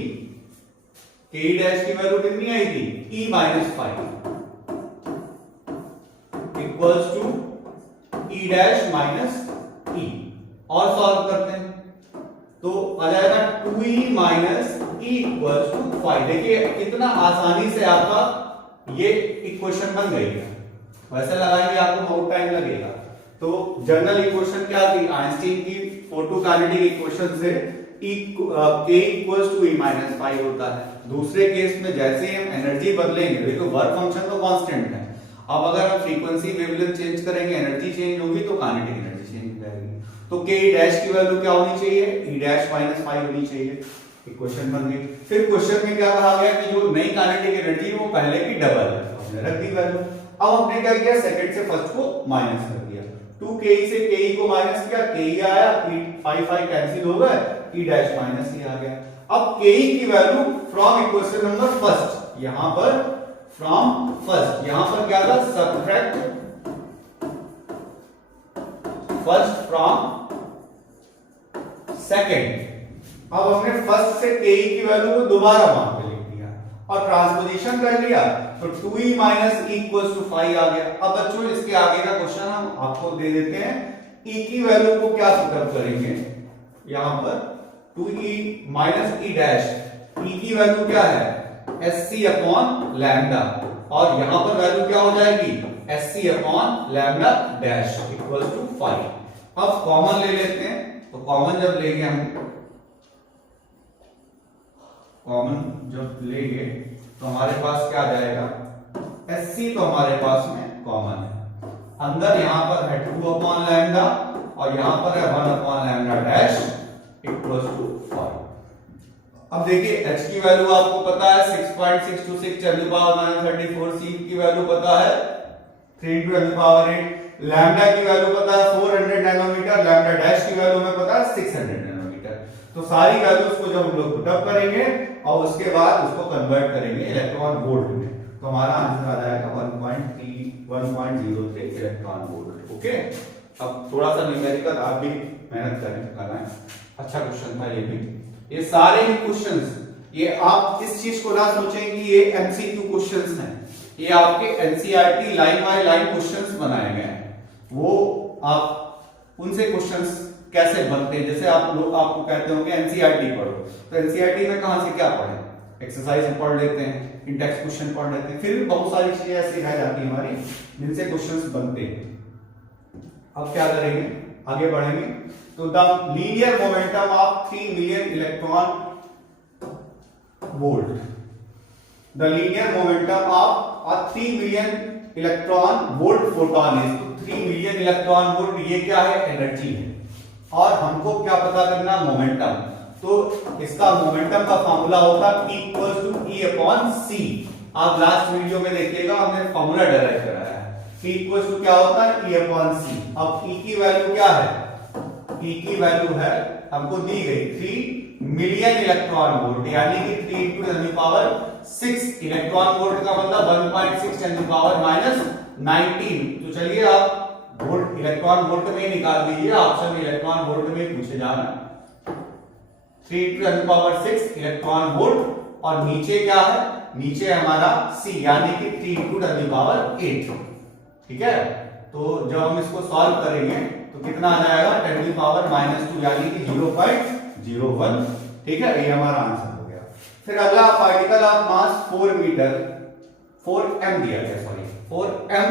k डैश की वैल्यू कितनी आई थी? e minus 5 equals to e dash minus e। और सॉल्व करते हैं तो आ जाएगा 2e minus e equals to 5। देखिए कितना आसानी से आपका ये इक्वेशन बन गई है। वैसे लगाएंगे आपको बहुत टाइम लगेगा। तो जनरल इक्वेशन क्या थी? आइंस्टीन की फोटोकाइनेटिक इक्वेशन से k equals to e minus 5 होता है। दूसरे केस में जैसे ही हम एनर्जी बदलेंगे, देखो वर्क फंक्शन तो कांस्टेंट है, अब अगर हम फ्रीक्वेंसी वेवलेंथ चेंज करेंगे, एनर्जी चेंज होगी तो काइनेटिक एनर्जी चेंज हो जाएगी। तो k डैश की वैल्यू क्या होनी चाहिए? e डैश माइनस 5 होनी चाहिए। इक्वेशन बन गई। फिर क्वेश्चन में क्या कहा गया कि जो नई काइनेटिक एनर्जी वो पहले की डबल है, हमने रख दी वैल्यू। अब हमने क्या किया, सेकंड से फर्स्ट को माइनस कर दिया, 2ke से ke को माइनस किया, ke आया, 5 कैंसिल हो गए, e डैश माइनस ही आ गया। अब ke की value from equation number first, यहां पर फ्रॉम फर्स्ट, यहां पर क्या था? Subtract first from second. अब हमने फर्स्ट से ke की वैल्यू को दोबारा वहां पे लिख दिया और ट्रांसपोजिशन कर लिया, तो 2e minus e equals to 5 आ गया। अब बच्चों इसके आगे का क्वेश्चन हम आपको दे देते हैं, e की वैल्यू को क्या पुटअप करेंगे, यहां पर 2e minus e dash, e की वैल्यू क्या है? sc अपॉन लैम्डा, और यहां पर वैल्यू क्या हो जाएगी? sc upon lambda dash equals to 5। अब कॉमन ले लेते हैं, तो कॉमन जब लेंगे हम, कॉमन जब लेंगे तो हमारे पास क्या आ जाएगा? sc तो हमारे पास में कॉमन है, अंदर यहां पर है 2 अपॉन लैम्डा और यहां पर है 1 upon lambda dash equals to 5। अब देखिए h की वैल्यू आपको पता है 6.626 10 टू पावर 34, c की वैल्यू पता है 3 टू 10 टू पावर 8, लैम्डा की वैल्यू पता है 400 नैनोमीटर, लैम्डा डैश की वैल्यू हमें पता है 600 नैनोमीटर। तो सारी वैल्यूज को जब हम लोग पुटअप करेंगे और उसके बाद उसको कन्वर्ट करेंगे इलेक्ट्रॉन वोल्ट में, तो हमारा आंसर आ जाएगा 1.03 इलेक्ट्रॉन वोल्ट। ओके, अब थोड़ा सा न्यूमेरिकल आप भी मेहनत करना है। अच्छा क्वेश्चन था ये भी। ये सारे ही क्वेश्चंस, ये आप इस चीज को ना सोचें कि ये एमसीक्यू क्वेश्चंस हैं, ये आपके NCERT line by line questions बनाए गए हैं। वो आप उनसे क्वेश्चंस कैसे बनते हैं। जैसे आप लोग आपको कहते होंगे एनसीईआरटी पढ़ो, तो एनसीईआरटी में कहां से क्या पढ़े, एक्सरसाइज हम पढ़ लेते हैं, इंडेक्स क्वेश्चन पढ़ लेते हैं, फिर भी बहुत सारी चीजें ऐसी सिखाई जाती है हमारी जिनसे क्वेश्चंस बनते हैं। अब क्या करेंगे, आगे बढ़ेंगे। तो the linear momentum of 3 million electron volt, the linear momentum of a 3 million electron volt photon is, तो 3 मिलियन इलेक्ट्रॉन वोल्ट ये क्या है, एनर्जी है। और हमको क्या पता करना, मोमेंटम। तो इसका मोमेंटम का फार्मूला होता है E/E/c। आप लास्ट वीडियो में देखिएगा हमने फार्मूला डिराइव कराया है। E क्या होता है, E/c। अब E की वैल्यू क्या है, E की वैल्यू है हमको दी गई 3 मिलियन इलेक्ट्रॉन वोल्ट, यानी कि 3 × 10⁶ इलेक्ट्रॉन वोल्ट का मतलब 1.6 × 10⁻19। तो चलिए आप वोल्ट इलेक्ट्रॉन वोल्ट में ही निकाल दीजिए, ऑप्शन में इलेक्ट्रॉन वोल्ट में पूछे जाना। 3 × 10⁶ इलेक्ट्रॉन वोल्ट, और नीचे क्या है, नीचे हमारा C, यानी कि 3 × 10⁸। ठीक है, तो जब हम इसको सॉल्व करेंगे तो कितना आ जाएगा, 10⁻⁻2 यानी कि 0.01। ठीक है, ये हमारा आंसर हो गया। फिर अगला particle of mass 4 metre 4m दिया गया, sorry 4m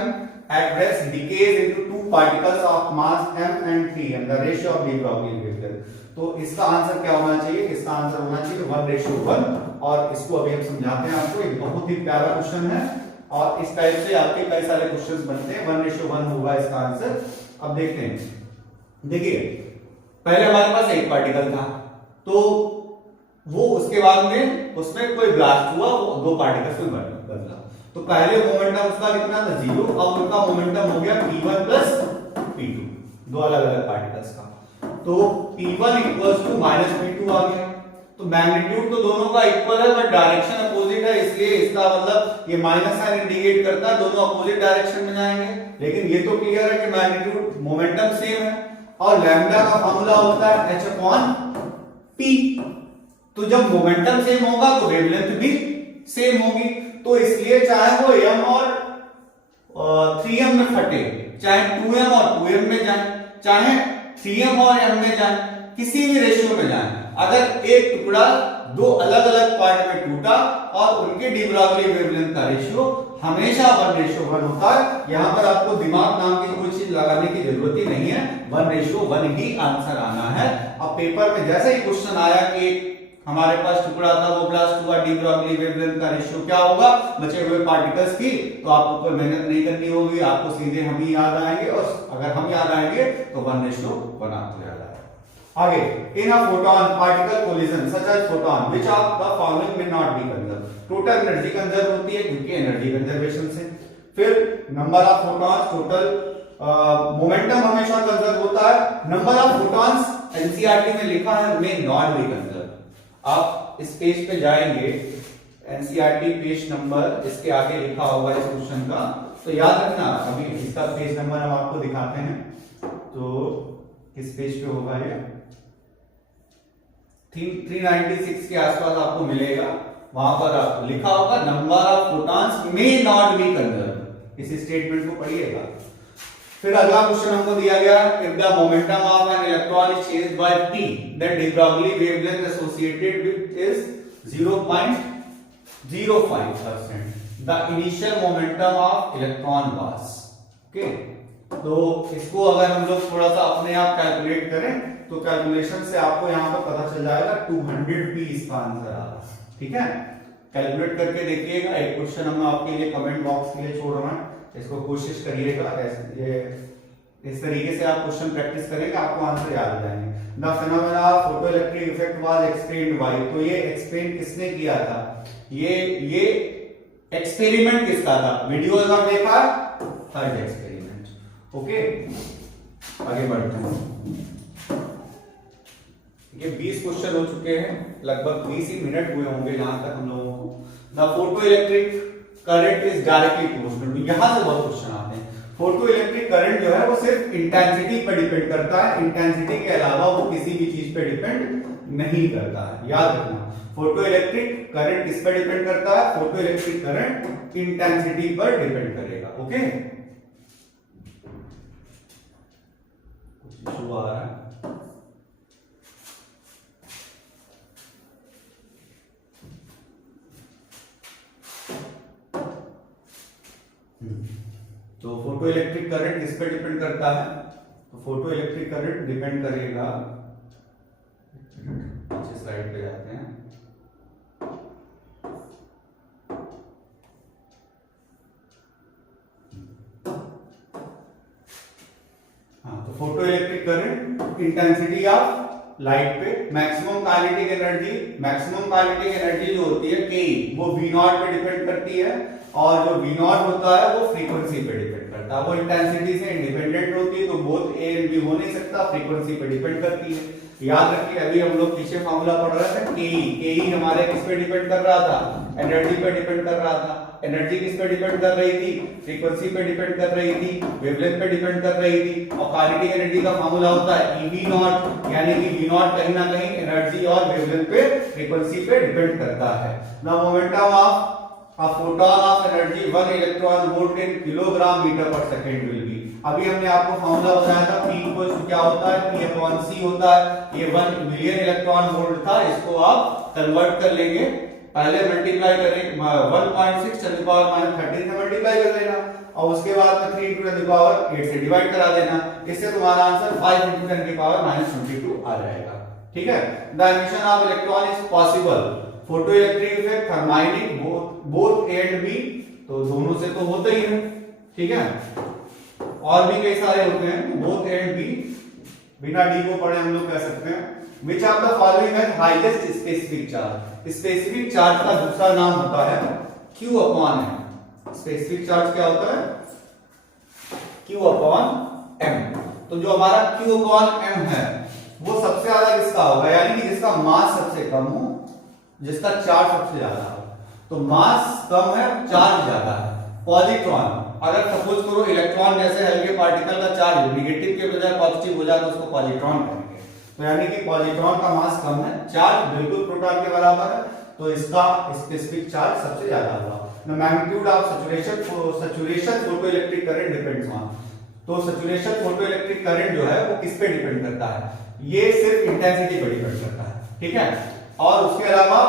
at rest decays into 2 particles of mass m and 3m, the ratio of de Broglie wavelength। तो इसका आंसर क्या होना चाहिए, इसका आंसर होना चाहिए 1:1। और इसको अभी हम समझाते हैं आपको, एक बहुत ही प्यारा क्वेश्चन है और इस टाइप से आपके कई सारे क्वेश्चंस बनते हैं। 1:1 होगा इसका आंसर। अब देखते हैं, देखिए पहले हमारे पास एक पार्टिकल था, तो वो उसके बाद में उसमें कोई ब्लास्ट हुआ, वो 2 पार्टिकल्स में बदला। तो पहले मोमेंटम उसका कितना था, 0। अब उनका मोमेंटम हो गया P1 + P2, 2 अलग अलग पार्टिकल्स का। तो P1 = -P2 आ गया। तो मैग्नीट्यूड तो दोनों का इक्वल है, बट डायरेक्शन अपोजिट है, इसलिए इसका मतलब ये माइनस साइन इंडिकेट करता है दोनों अपोजिट डायरेक्शन में जाएंगे। लेकिन ये तो क्लियर है कि मैग्नीट्यूड मोमेंटम सेम है, और लैम्डा का फार्मूला होता है H/P। तो जब मोमेंटम सेम होगा तो वेवलेंथ भी सेम होगी। तो इसलिए चाहे वो m और 3m में फटे, चाहे 2m और 2m में जाए, चाहे 3m और m में जाए, किसी भी रेशियो में जाए, अगर एक टुकड़ा 2 अलग अलग पार्ट में टूटा और उनके डी ब्रॉगली वेवलेंथ का रेशियो हमेशा 1:1 होता है। यहां पर आपको दिमाग नाम की कोई चीज लगाने की जरूरत ही नहीं है, 1:1 ही आंसर आना है। अब पेपर में जैसे ही क्वेश्चन आया कि हमारे पास टुकड़ा था, वो ब्लास्ट हुआ, डी ब्रॉगली वेवलेंथ का रेशियो क्या होगा बचे हुए पार्टिकल्स की, तो आपको कोई मेहनत नहीं करनी होगी, आपको सीधे हम ही याद आएंगे। और अगर हम याद आएंगे तो 1:1 आपको याद आएगा। आगे, in a photon particle collision such as photon which of the following में not be conserve. Total energy conserve होती है क्योंकि एनर्जी कंजर्वेशन से। फिर number of photons, total momentum हमेशा कंजर्व होता है। नंबर ऑफ फोटॉन्स एनसीईआरटी में लिखा है मे नॉट बी कंजर्व। आप इस पेज पे जाएंगे, एनसीईआरटी पेज नंबर इसके आगे लिखा होगा इस क्वेश्चन का, तो याद रखना। अभी इसका पेज नंबर हम आपको दिखाते हैं, तो किस पेज पे होगा ये, 396 के आसपास आपको मिलेगा। वहां पर लिखा होगा number of photons may not be conserve, इस स्टेटमेंट को पढ़िएगा। फिर अगला क्वेश्चन हमको दिया गया, if the momentum of an electron is changed by t, then de Broglie wavelength associated with is 0.05%. The initial momentum of electron was, okay? तो इसको अगर हम लोग थोड़ा सा अपने आप कैलकुलेट करें तो कैलकुलेशन से आपको यहाँ पर पता चल जाएगा 200p इसका आंसर आ रहा है। ठीक है, कैलकुलेट करके देखिएगा। एक क्वेश्चन हम आपके लिए कमेंट बॉक्स के लिए छोड़ रहा हूं, इसको कोशिश करिएगा। ये इस तरीके से आप क्वेश्चन प्रैक्टिस करेंगे, आपको आंसर याद हो जाएंगे। The phenomena of photoelectric effect was explained bye, तो ये एक्सप्लेन किसने किया था, ये एक्सपेरिमेंट किसका था, वीडियो अगर देखा, थर्ड एक्सपेरिमेंट। ओके, आगे बढ़ते हैं। ये 20 क्वेश्चन हो चुके हैं, लगभग 20 ही मिनट हुए होंगे जहां तक हम लोगों को। The photoelectric current is directly proportional, यहां से बहुत क्वेश्चन आते हैं। फोटो इलेक्ट्रिक करंट जो है वो सिर्फ इंटेंसिटी पर डिपेंड करता है, इंटेंसिटी के अलावा वो किसी भी चीज पे डिपेंड नहीं करता है, याद रखना। फोटो इलेक्ट्रिक करंट किस पर डिपेंड करता है, फोटो इलेक्ट्रिक करंट इंटेंसिटी पर डिपेंड करेगा। ओके, इशू आ रहा है। तो फोटो इलेक्ट्रिक करंट किस पे डिपेंड करता है? तो फोटो इलेक्ट्रिक करंट डिपेंड करेगा, पीछे स्लाइड पे जाते हैं। हाँ, तो photo electric current intensity of light पे मैक्सिमम काइनेटिक एनर्जी जो होती है के, वो V नॉट पे डिपेंड करती है, और जो V नॉट होता है वो फ्रीक्वेंसी पे डिपेंड करता है। वो इंटेंसिटी से इंडिपेंडेंट होती है, तो बोथ ए एंड बी हो नहीं सकता, फ्रीक्वेंसी पे डिपेंड करती है। याद रखिए, अभी हम लोग पीछे फार्मूला पढ़ रहे थे, के हमारे किस पे डिपेंड कर रहा था? एनर्जी पे डिपेंड कर रहा था। एनर्जी किस पे डिपेंड कर रही थी? फ्रीक्वेंसी पे डिपेंड कर रही थी, वेवलेंथ पे डिपेंड कर रही थी। और काइनेटिक एनर्जी का फार्मूला होता है ईवी नॉट, यानी कि वी नॉट कहीं ना कहीं एनर्जी और वेवलेंथ पे, फ्रीक्वेंसी पे डिपेंड करता है। Now momentum of a photon of energy 1 electron volt in kilogram meter per second will be। अभी हमने आपको फार्मूला बताया था, P इक्वल टू क्या होता है? P अपॉन C होता है। ये 1 मिलियन इलेक्ट्रॉन वोल्ट था, इसको आप कन्वर्ट कर लेंगे, पहले मल्टीप्लाई करेंगे 1.6 10 की पावर -13 से मल्टीप्लाई कर लेना, और उसके बाद में 3 × 10 की पावर 8 से डिवाइड करा देना। इससे तुम्हारा आंसर 5 × 10 की पावर -22 आ जाएगा। ठीक है। The emission of electron is possible, photo electric effect, thermionic, both A and B, तो दोनों से तो होता ही है। ठीक है, और भी कई सारे होते हैं, बोथ ए एंड बी, बिना डी को पढ़े हम लोग कह सकते हैं। Which of the following has highest specific charge? Specific charge का दूसरा नाम होता है Q upon M। Specific charge क्या होता है? Q upon M। तो जो हमारा Q अपॉन M है, वो सबसे ज्यादा किसका होगा? यानी कि जिसका मास सबसे कम हो, जिसका चार्ज सबसे ज्यादा हो। तो मास कम है, चार्ज ज्यादा है। पॉजिट्रॉन, अगर सपोज करो इलेक्ट्रॉन जैसे हल्के पार्टिकल का चार्ज नेगेटिव के बजाय पॉजिटिव हो जाए, तो उसको पॉजिट्रॉन कहेंगे। तो यानी कि पॉजिट्रॉन का मास कम है, चार्ज बिल्कुल प्रोटॉन के बराबर है, तो इसका स्पेसिफिक चार्ज सबसे ज्यादा होगा। The magnitude of saturation photo electric current depends on. तो सैचुरेशन फोटो इलेक्ट्रिक करंट जो है वो किस पे डिपेंड करता है? ये सिर्फ इंटेंसिटी पे डिपेंड करता है। ठीक है। और उसके अलावा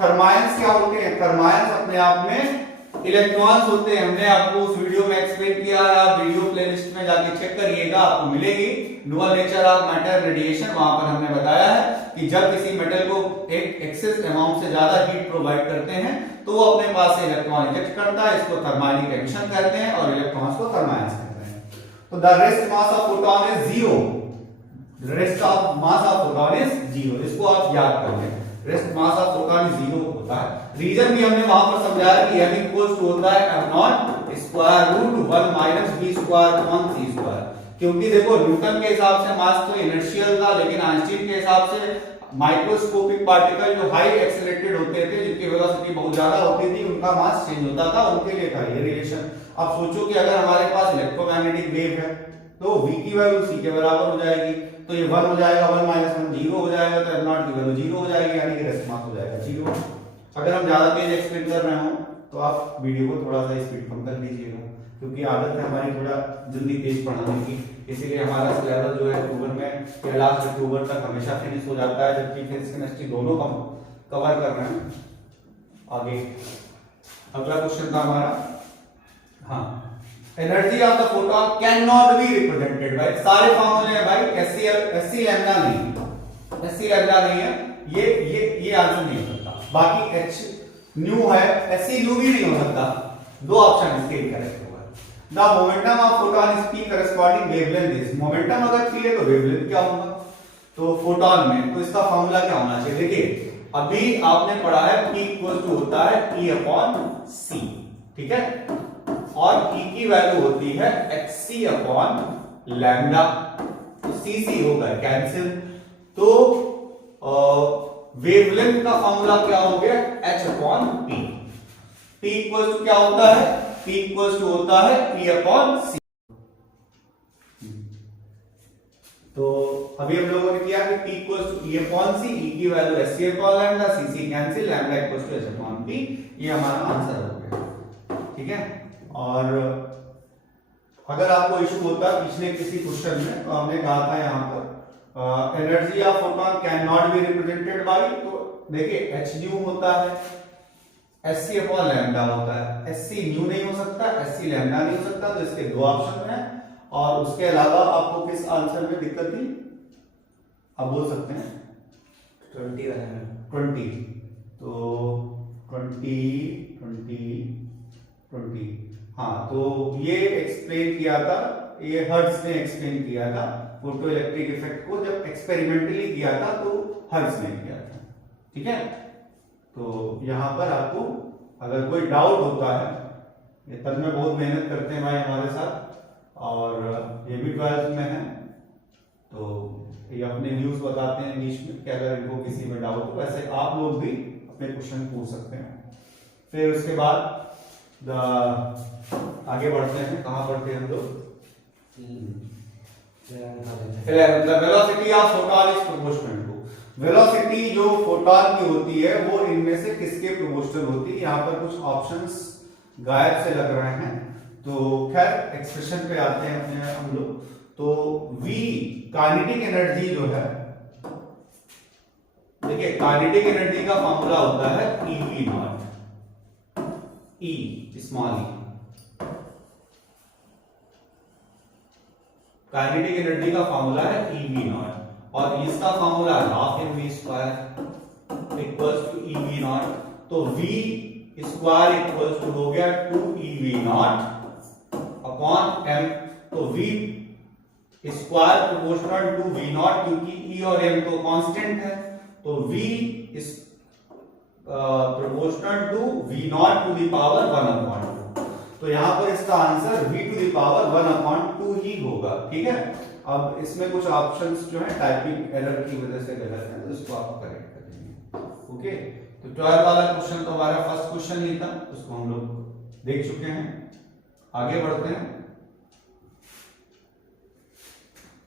थर्माइंस क्या होते हैं? थर्माइंस अपने आप में इलेक्ट्रॉन्स होते हैं। हमने आपको उस वीडियो में एक्सप्लेन किया है, आप वीडियो प्लेलिस्ट में जाके चेक करिएगा, आपको मिलेगी dual nature of matter radiation. वहां पर हमने बताया है कि जब किसी मेटल को एक एक्सेस अमाउंट से ज्यादा हीट प्रोवाइड करते हैं, तो वो अपने पास से इलेक्ट्रॉन इजेक्ट करता है, इसको थर्माइनिक एमिशन कहते हैं, और इलेक्ट्रॉन्स को थर्माइंस कहते हैं। तो the rest mass of photon is 0। Rest of mass of photon is 0, इसको आप याद कर लें। रेस्ट मास ऑफ फोटॉन 0 होता है। रीजन भी हमने वहां पर समझाया कि m इक्वल्स टू होता है m0 square root 1 minus b square upon c square. क्योंकि देखो न्यूटन के हिसाब से मास तो इनर्शियल था, लेकिन आइंस्टीन के हिसाब से माइक्रोस्कोपिक पार्टिकल जो हाई एक्सेलरेटेड होते थे, जिनकी वेलोसिटी बहुत ज्यादा होती थी, उनका मास चेंज होता था, उनके लिए था ये रिलेशन। अब सोचो कि अगर हमारे पास इलेक्ट्रोमैग्नेटिक वेव है, तो v की वैल्यू c के बराबर हो जाएगी, तो ये 1 हो जाएगा, 1 माइनस 1 0 हो जाएगा, तो m0 की वैल्यू 0 हो जाएगी, यानी कि रेस्ट मास हो जाएगा 0। अगर हम ज्यादा तेज एक्सप्लेन कर रहे हो, तो आप वीडियो को थोड़ा सा स्पीड कम कर लीजिएगा, क्योंकि आदत है हमारी थोड़ा जल्दी तेज पढ़ाने की, इसीलिए हमारा सिलेबस जो है अक्टूबर में या लास्ट अक्टूबर तक हमेशा फिनिश हो जाता है, जबकि फिजिक्स केमिस्ट्री दोनों कवर कर रहे हैं। आगे अगला क्वेश्चन था हमारा, हाँ, energy of the photon can not be represented by, सारे फॉर्मूले हैं भाई, एससी लैम्डा नहीं, एससी लैम्डा नहीं है, ये आंसर नहीं हो सकता। बाकी एच न्यू है, एससी न्यू भी नहीं हो सकता, दो ऑप्शन इसके करेक्ट होगा। The momentum of photon is p corresponding wavelength is, momentum अगर p है तो वेवलेंथ क्या होगा? तो फोटॉन में तो इसका फॉर्मूला क्या होना चाहिए? देखिए अभी आपने पढ़ा है p इक्वल टू होता है e अपॉन c, ठीक है, और e की वैल्यू होती है hc अपॉन लैम्डा, तो cc होगा कैंसिल, तो वेवलेंथ का फॉर्मूला क्या हो गया? h upon p। p equal to क्या होता है? p इक्वल टू होता है e अपॉन c। तो अभी हम लोगों ने किया कि p equal to e upon c, e की value hc upon lambda, cc cancel, lambda equal to h upon p, ये हमारा आंसर हो गया, ठीक है। और अगर आपको इशू होता है पिछले किसी क्वेश्चन में, तो हमने कहा था यहाँ पर energy of photon can not be represented by, तो देखिए एच न्यू होता है, एस सी अपॉन लैम्डा होता है, एस सी न्यू नहीं हो सकता, एस सी लैम्डा नहीं हो सकता, तो इसके दो ऑप्शन हैं। और उसके अलावा आपको किस आंसर में दिक्कत थी, आप बोल सकते हैं 20, तो 20, हाँ, तो ये एक्सप्लेन किया था, ये हर्ट्ज ने एक्सप्लेन किया था फोटो इलेक्ट्रिक इफेक्ट को, जब एक्सपेरिमेंटली किया था तो हर्ट्ज ने किया था। ठीक है, तो यहां पर आपको अगर कोई डाउट होता है, ये तब में बहुत मेहनत करते हैं भाई हमारे साथ, और ये भी 12th में है, तो ये अपने व्यूज बताते हैं बीच में कि अगर इनको किसी में डाउट हो, वैसे आप लोग भी अपने क्वेश्चन पूछ सकते हैं। फिर उसके बाद आगे बढ़ते हैं, कहाँ बढ़ते हैं हम लोग, velocity of photon is proportional to, velocity जो फोटॉन की होती है वो इनमें से किसके प्रोपोर्शनल होती है। यहाँ पर कुछ ऑप्शंस गायब से लग रहे हैं, तो खैर एक्सप्रेशन पे आते हैं अपने हम लोग। तो V काइनेटिक एनर्जी जो है, देखिए काइनेटिक एनर्जी का फॉर्मूला होता है EV not, E small e, kinetic energy का फॉर्मूला है EV नॉट, और इसका formula half mv square equals to EV not, तो V स्क्वायर इक्वल्स टू हो गया 2EV नॉट अपॉन m, तो V square proportional to V not, क्योंकि E और m तो कांस्टेंट है, तो V is proportional to V not to the power 1/2, तो यहां पर इसका answer V to the power 1/2 ही होगा। ठीक है, अब इसमें कुछ ऑप्शंस जो है टाइपिंग एरर की वजह से गलत है, तो इसको आप करेक्ट कर देंगे। ओके, तो 12 वाला क्वेश्चन तो हमारा फर्स्ट क्वेश्चन ही था, उसको हम लोग देख चुके हैं। आगे बढ़ते हैं,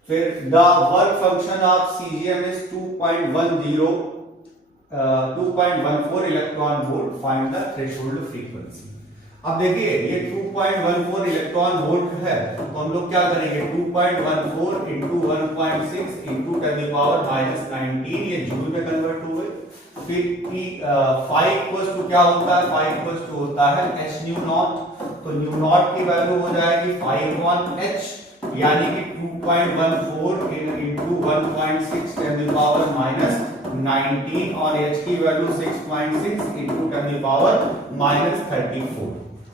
फिर the work function of caesium is 2.14 electron volt, find the threshold frequency. अब देखिए ये 2.14 इलेक्ट्रॉन वोल्ट है, तो हम लोग क्या करेंगे, 2.14 इंटू 1.6 इंटू 10⁻⁻19, ये जूल में कन्वर्ट हुए। फिर फाई इक्वल्स टू क्या होता है, फाई इक्वल्स टू होता है h न्यू नॉट, तो न्यू नॉट की वैल्यू हो जाएगी 5/h, यानी कि 2.14 इंटू 1.6 10⁻⁻19, और h की वैल्यू 6.6 इंटू 10⁻34।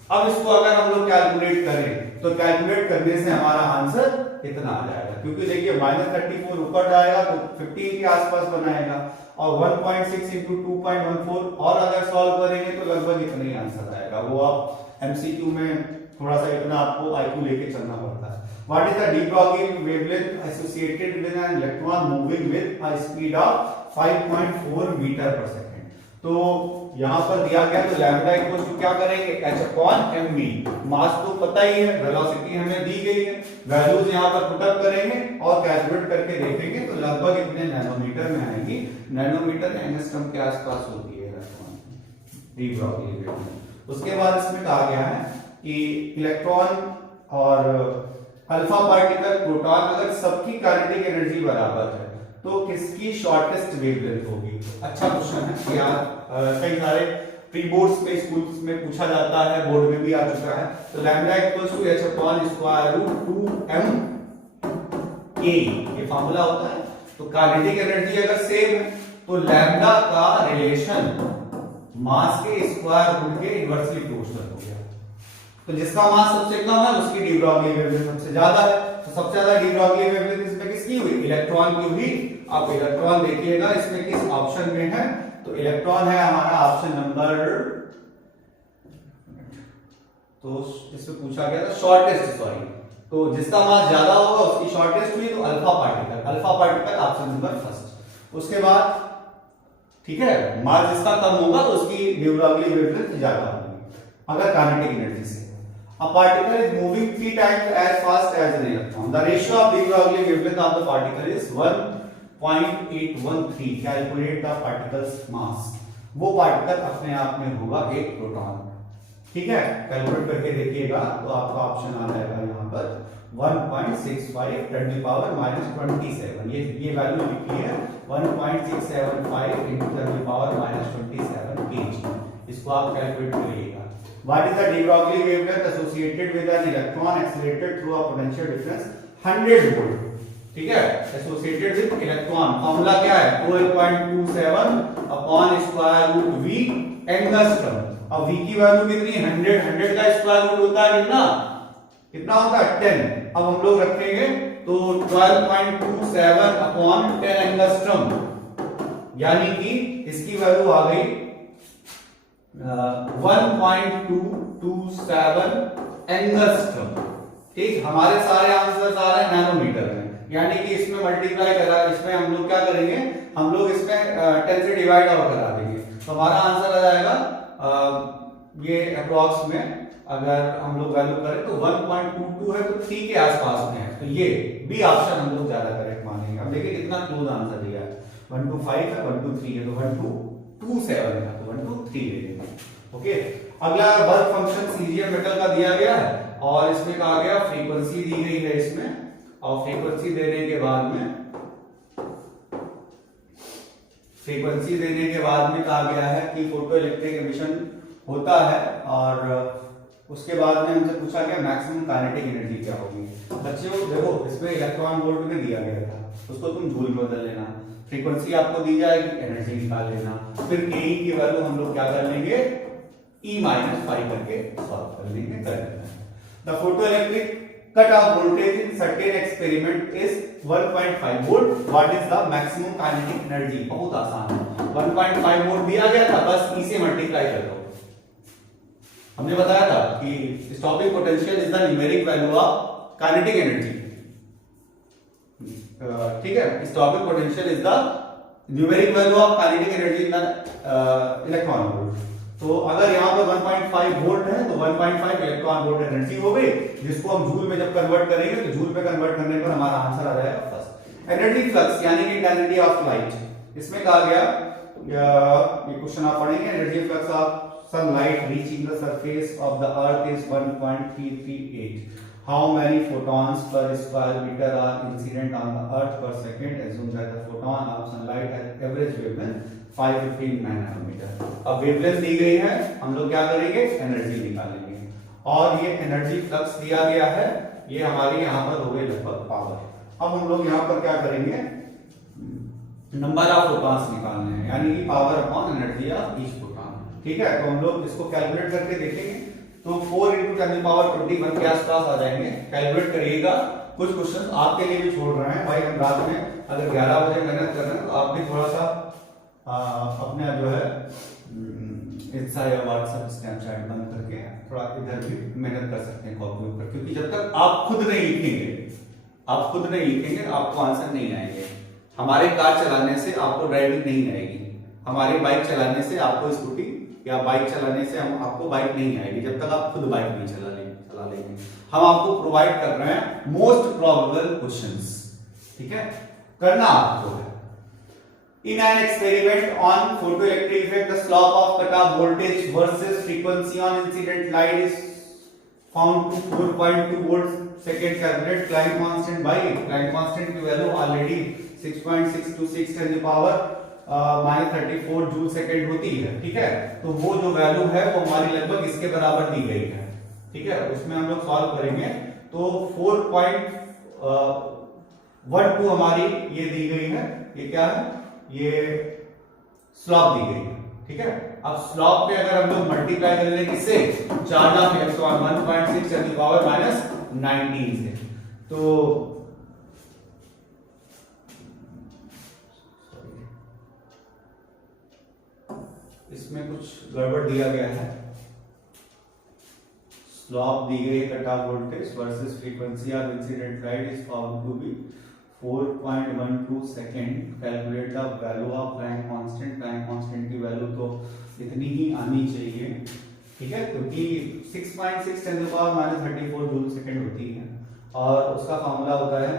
अब इसको अगर हम लोग कैलकुलेट करें, तो कैलकुलेट करने से हमारा आंसर इतना आ जाएगा, क्योंकि देखिए -34 ऊपर जाएगा तो 15 के आसपास बनाएगा, और 1.6 इंटू 2.14 और अगर सॉल्व करेंगे तो लगभग इतना ही आंसर आएगा। वो आप एमसीक्यू में थोड़ा सा इतना आपको आईक्यू लेके चलना पड़ता है। What is the de Broglie wavelength associated with an electron moving with a speed of 5.4 metre पर सेकेंड? तो यहां पर दिया गया, तो लैम्डा इक्वल टू क्या करेंगे, h अपॉन mv, मास तो पता ही है, वेलोसिटी हमें दी गई है, वैल्यूज यहां पर पुटअप करेंगे और कैलकुलेट करके देखेंगे, तो लगभग इतने नैनोमीटर में आएगी, नैनोमीटर एंगस्ट्रम के आसपास होती है डी ब्रॉगली वेवलेंथ। उसके बाद इसमें कहा गया है कि इलेक्ट्रॉन और अल्फा पार्टिकल, प्रोटॉन, अगर सबकी काइनेटिक एनर्जी बराबर है तो किसकी शॉर्टेस्ट वेवलेंथ होगी। अच्छा क्वेश्चन है यार, कई सारे प्री बोर्ड्स में स्कूल्स में पूछा जाता है, बोर्ड में भी आ चुका है। तो lambda equals to h upon square root 2m a, ये फार्मूला होता है। तो काइनेटिक एनर्जी अगर सेम है तो लैम्डा का रिलेशन मास के स्क्वायर रूट के इनवर्सली प्रोपोर्शनल हो गया। तो जिसका मास सबसे कम है उसकी डी ब्रॉगली वेवलेंथ सबसे ज्यादा है, तो सबसे ज्यादा डी ब्रॉगली वेवलेंथ इसमें किसकी हुई, इलेक्ट्रॉन की हुई। आप इलेक्ट्रॉन देखिएगा इसमें किस ऑप्शन में है, तो इलेक्ट्रॉन है हमारा ऑप्शन नंबर, तो इसमें पूछा गया था शॉर्टेस्ट, सॉरी, तो जिसका मास ज्यादा होगा उसकी शॉर्टेस्ट हुई, तो alpha particle option number first. उसके बाद ठीक है, मास जिसका कम होगा तो उसकी डी ब्रॉगली वेवलेंथ ज्यादा होगी अगर काइनेटिक एनर्जी से। A particle is moving 3 times as fast as an electron. The ratio of de Broglie wavelength of the particle is 1.813. Calculate the particle's mass. वो पार्टिकल अपने आप में होगा एक प्रोटॉन। ठीक है, कैलकुलेट करके देखिएगा तो आपका ऑप्शन आ जाएगा यहाँ पर 1.65 10 की पावर -27। ये वैल्यू लिखी है 1.675 into 10 की पावर -27 kg। इसको आप कैलकुलेट करिएगा। What is the de Broglie wavelength associated with an electron accelerated through a potential difference 100 volt? ठीक है, एसोसिएटेड विद इलेक्ट्रॉन, फॉर्मूला क्या है 12.27 upon square root v angstrom. अब v की वैल्यू कितनी है 100 का स्क्वायर रूट होता है कितना होता है 10। अब हम लोग रखेंगे तो 12.27 अपॉन 10 एंगस्ट्रम, यानी कि इसकी वैल्यू आ गई 1.227 एंगस्ट्रम। ठीक, हमारे सारे आंसर आ रहे हैं नैनोमीटर में, यानी कि इसमें मल्टीप्लाई करा, इसमें हम लोग क्या करेंगे, हम लोग इसमें 10 से डिवाइड आउट करा देंगे तो हमारा आंसर आ जाएगा ये अप्रॉक्स में अगर हम लोग वैल्यू करें तो 1.22 है, तो 3 के आसपास में है, तो ये बी ऑप्शन हम लोग ज्यादा करेक्ट मानेंगे। अब देखिए कितना क्लोज आंसर दिया है, 125 है, 123 है, तो 1227 है, तो 123 ले लेंगे। ओके, अगला वर्क फंक्शन सीजीएम मेटल का दिया गया है और इसमें कहा गया फ्रीक्वेंसी दी गई है इसमें, और फ्रीक्वेंसी देने के बाद में कहा गया है कि फोटो इलेक्ट्रिक एमिशन होता है, और उसके बाद में हमसे पूछा गया मैक्सिमम काइनेटिक एनर्जी क्या होगी। बच्चों देखो इसमें इलेक्ट्रॉन वोल्ट में दिया गया था, उसको तुम जूल में बदल लेना, फ्रीक्वेंसी आपको दी जाएगी, एनर्जी निकाल लेना, फिर के की वैल्यू हम लोग क्या कर लेंगे E-5 करके सॉल्व कर लेंगे, कर लेना। The photo electric cut off voltage in certain experiment is 1.5 volt. What is the maximum kinetic energy? बहुत आसान है, 1.5 वोल्ट दिया गया था, बस E से मल्टीप्लाई कर दो। हमने बताया था कि stopping potential is the numeric value of kinetic energy. ठीक है, stopping potential is the numeric value of kinetic energy in the electron volt. तो अगर यहाँ पर 1.5 वोल्ट है तो 1.5 इलेक्ट्रॉन वोल्ट एनर्जी हो गई, जिसको हम जूल में जब कन्वर्ट करेंगे तो जूल में कन्वर्ट करने पर हमारा आंसर आ जाएगा फर्स्ट। एनर्जी फ्लक्स यानी कि इंटेंसिटी ऑफ लाइट, इसमें कहा गया ये क्वेश्चन आप पढ़ेंगे, energy flux of sunlight reaching the surface of the earth is 1.338. How many photons per square meter are incident on the earth per second? Assume that the photon of sunlight has average wavelength 515 nanometer. अब wavelength दी गई है, हम लोग क्या करेंगे energy निकालेंगे, और ये एनर्जी फ्लक्स दिया गया है, ये हमारी यहाँ पर हो गई लगभग पावर। अब हम लोग यहाँ पर क्या करेंगे नंबर ऑफ फोटॉन्स निकालने हैं, यानी कि power upon energy of each photon. ठीक है, तो हम लोग इसको कैलकुलेट करके देखेंगे तो 4 × 10⁻21 के आसपास आ जाएंगे। कैलकुलेट करिएगा, कुछ क्वेश्चन आपके लिए भी छोड़ रहे हैं भाई, हम रात में अगर 11 बजे मेहनत कर रहे हैं तो आप भी थोड़ा सा अपने जो है इंस्टा या व्हाट्सएप स्नैपचैट बंद करके थोड़ा इधर भी मेहनत कर सकते हैं कॉपी पर, क्योंकि जब तक आप खुद नहीं लिखेंगे आपको आंसर नहीं आएंगे। हमारे कार चलाने से आपको ड्राइविंग नहीं आएगी, हमारी बाइक चलाने से आपको स्कूटी या बाइक चलाने से आपको बाइक नहीं आएगी, जब तक आप खुद बाइक नहीं चला लेंगे। हम आपको प्रोवाइड कर रहे हैं मोस्ट प्रोबेबल क्वेश्चंस, ठीक है, करना आपको है। In an experiment on photoelectric effect, the slope of cutoff voltage versus frequency on incident light is found to 4.2 volts second. Calculate Planck constant by Planck constant की value already 6.626 10 की power -34 joule second होती है। ठीक है, तो वो जो value है वो हमारी लगभग इसके बराबर दी गई है। ठीक है, उसमें हम लोग सॉल्व करेंगे तो 4.12 हमारी ये दी गई है, ये क्या है, ये स्लॉप दी गई है। ठीक है, अब स्लॉप पे अगर हम लोग मल्टीप्लाई कर लें किससे, चार्ज ऑफ इलेक्ट्रॉन 1.6 10 की पावर -19 से, तो इसमें कुछ गड़बड़ दिया गया है। स्लॉप दी गई cut off voltage versus frequency of incident light is found to be 4.12 second. Calculate the value of Planck constant. Planck constant की वैल्यू तो इतनी ही आनी चाहिए। ठीक है, क्योंकि 6.6 10 की पावर -34 जूल सेकेंड होती है, और उसका फॉर्मूला होता है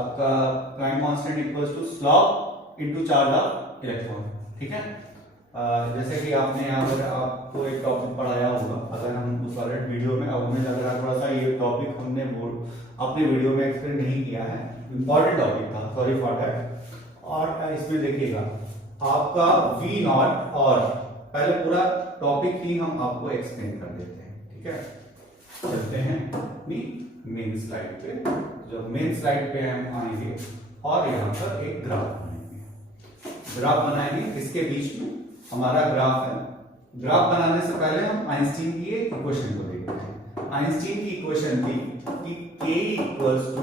आपका Planck constant equals to slope into charge of electron. ठीक है, जैसे कि आपने यहाँ पर आपको एक टॉपिक पढ़ाया होगा, अगर हम उस वाले वीडियो में, अब हमें लग रहा थोड़ा सा ये टॉपिक हमने अपने वीडियो में एक्सप्लेन नहीं किया है, इंपॉर्टेंट टॉपिक था, सॉरी फॉर दैट। और इसमें देखिएगा आपका V नॉट, और पहले पूरा टॉपिक ही हम आपको एक्सप्लेन कर देते हैं, ठीक है। चलते हैं अपनी मेन स्लाइड पे। जब मेन स्लाइड पे हम आएंगे और यहाँ पर एक ग्राफ बनाएंगे, ग्राफ बनाएंगे, इसके बीच में हमारा ग्राफ है। ग्राफ बनाने से पहले हम आइंस्टीन की एक इक्वेशन को देखते हैं। आइंस्टीन की इक्वेशन थी कि K equals to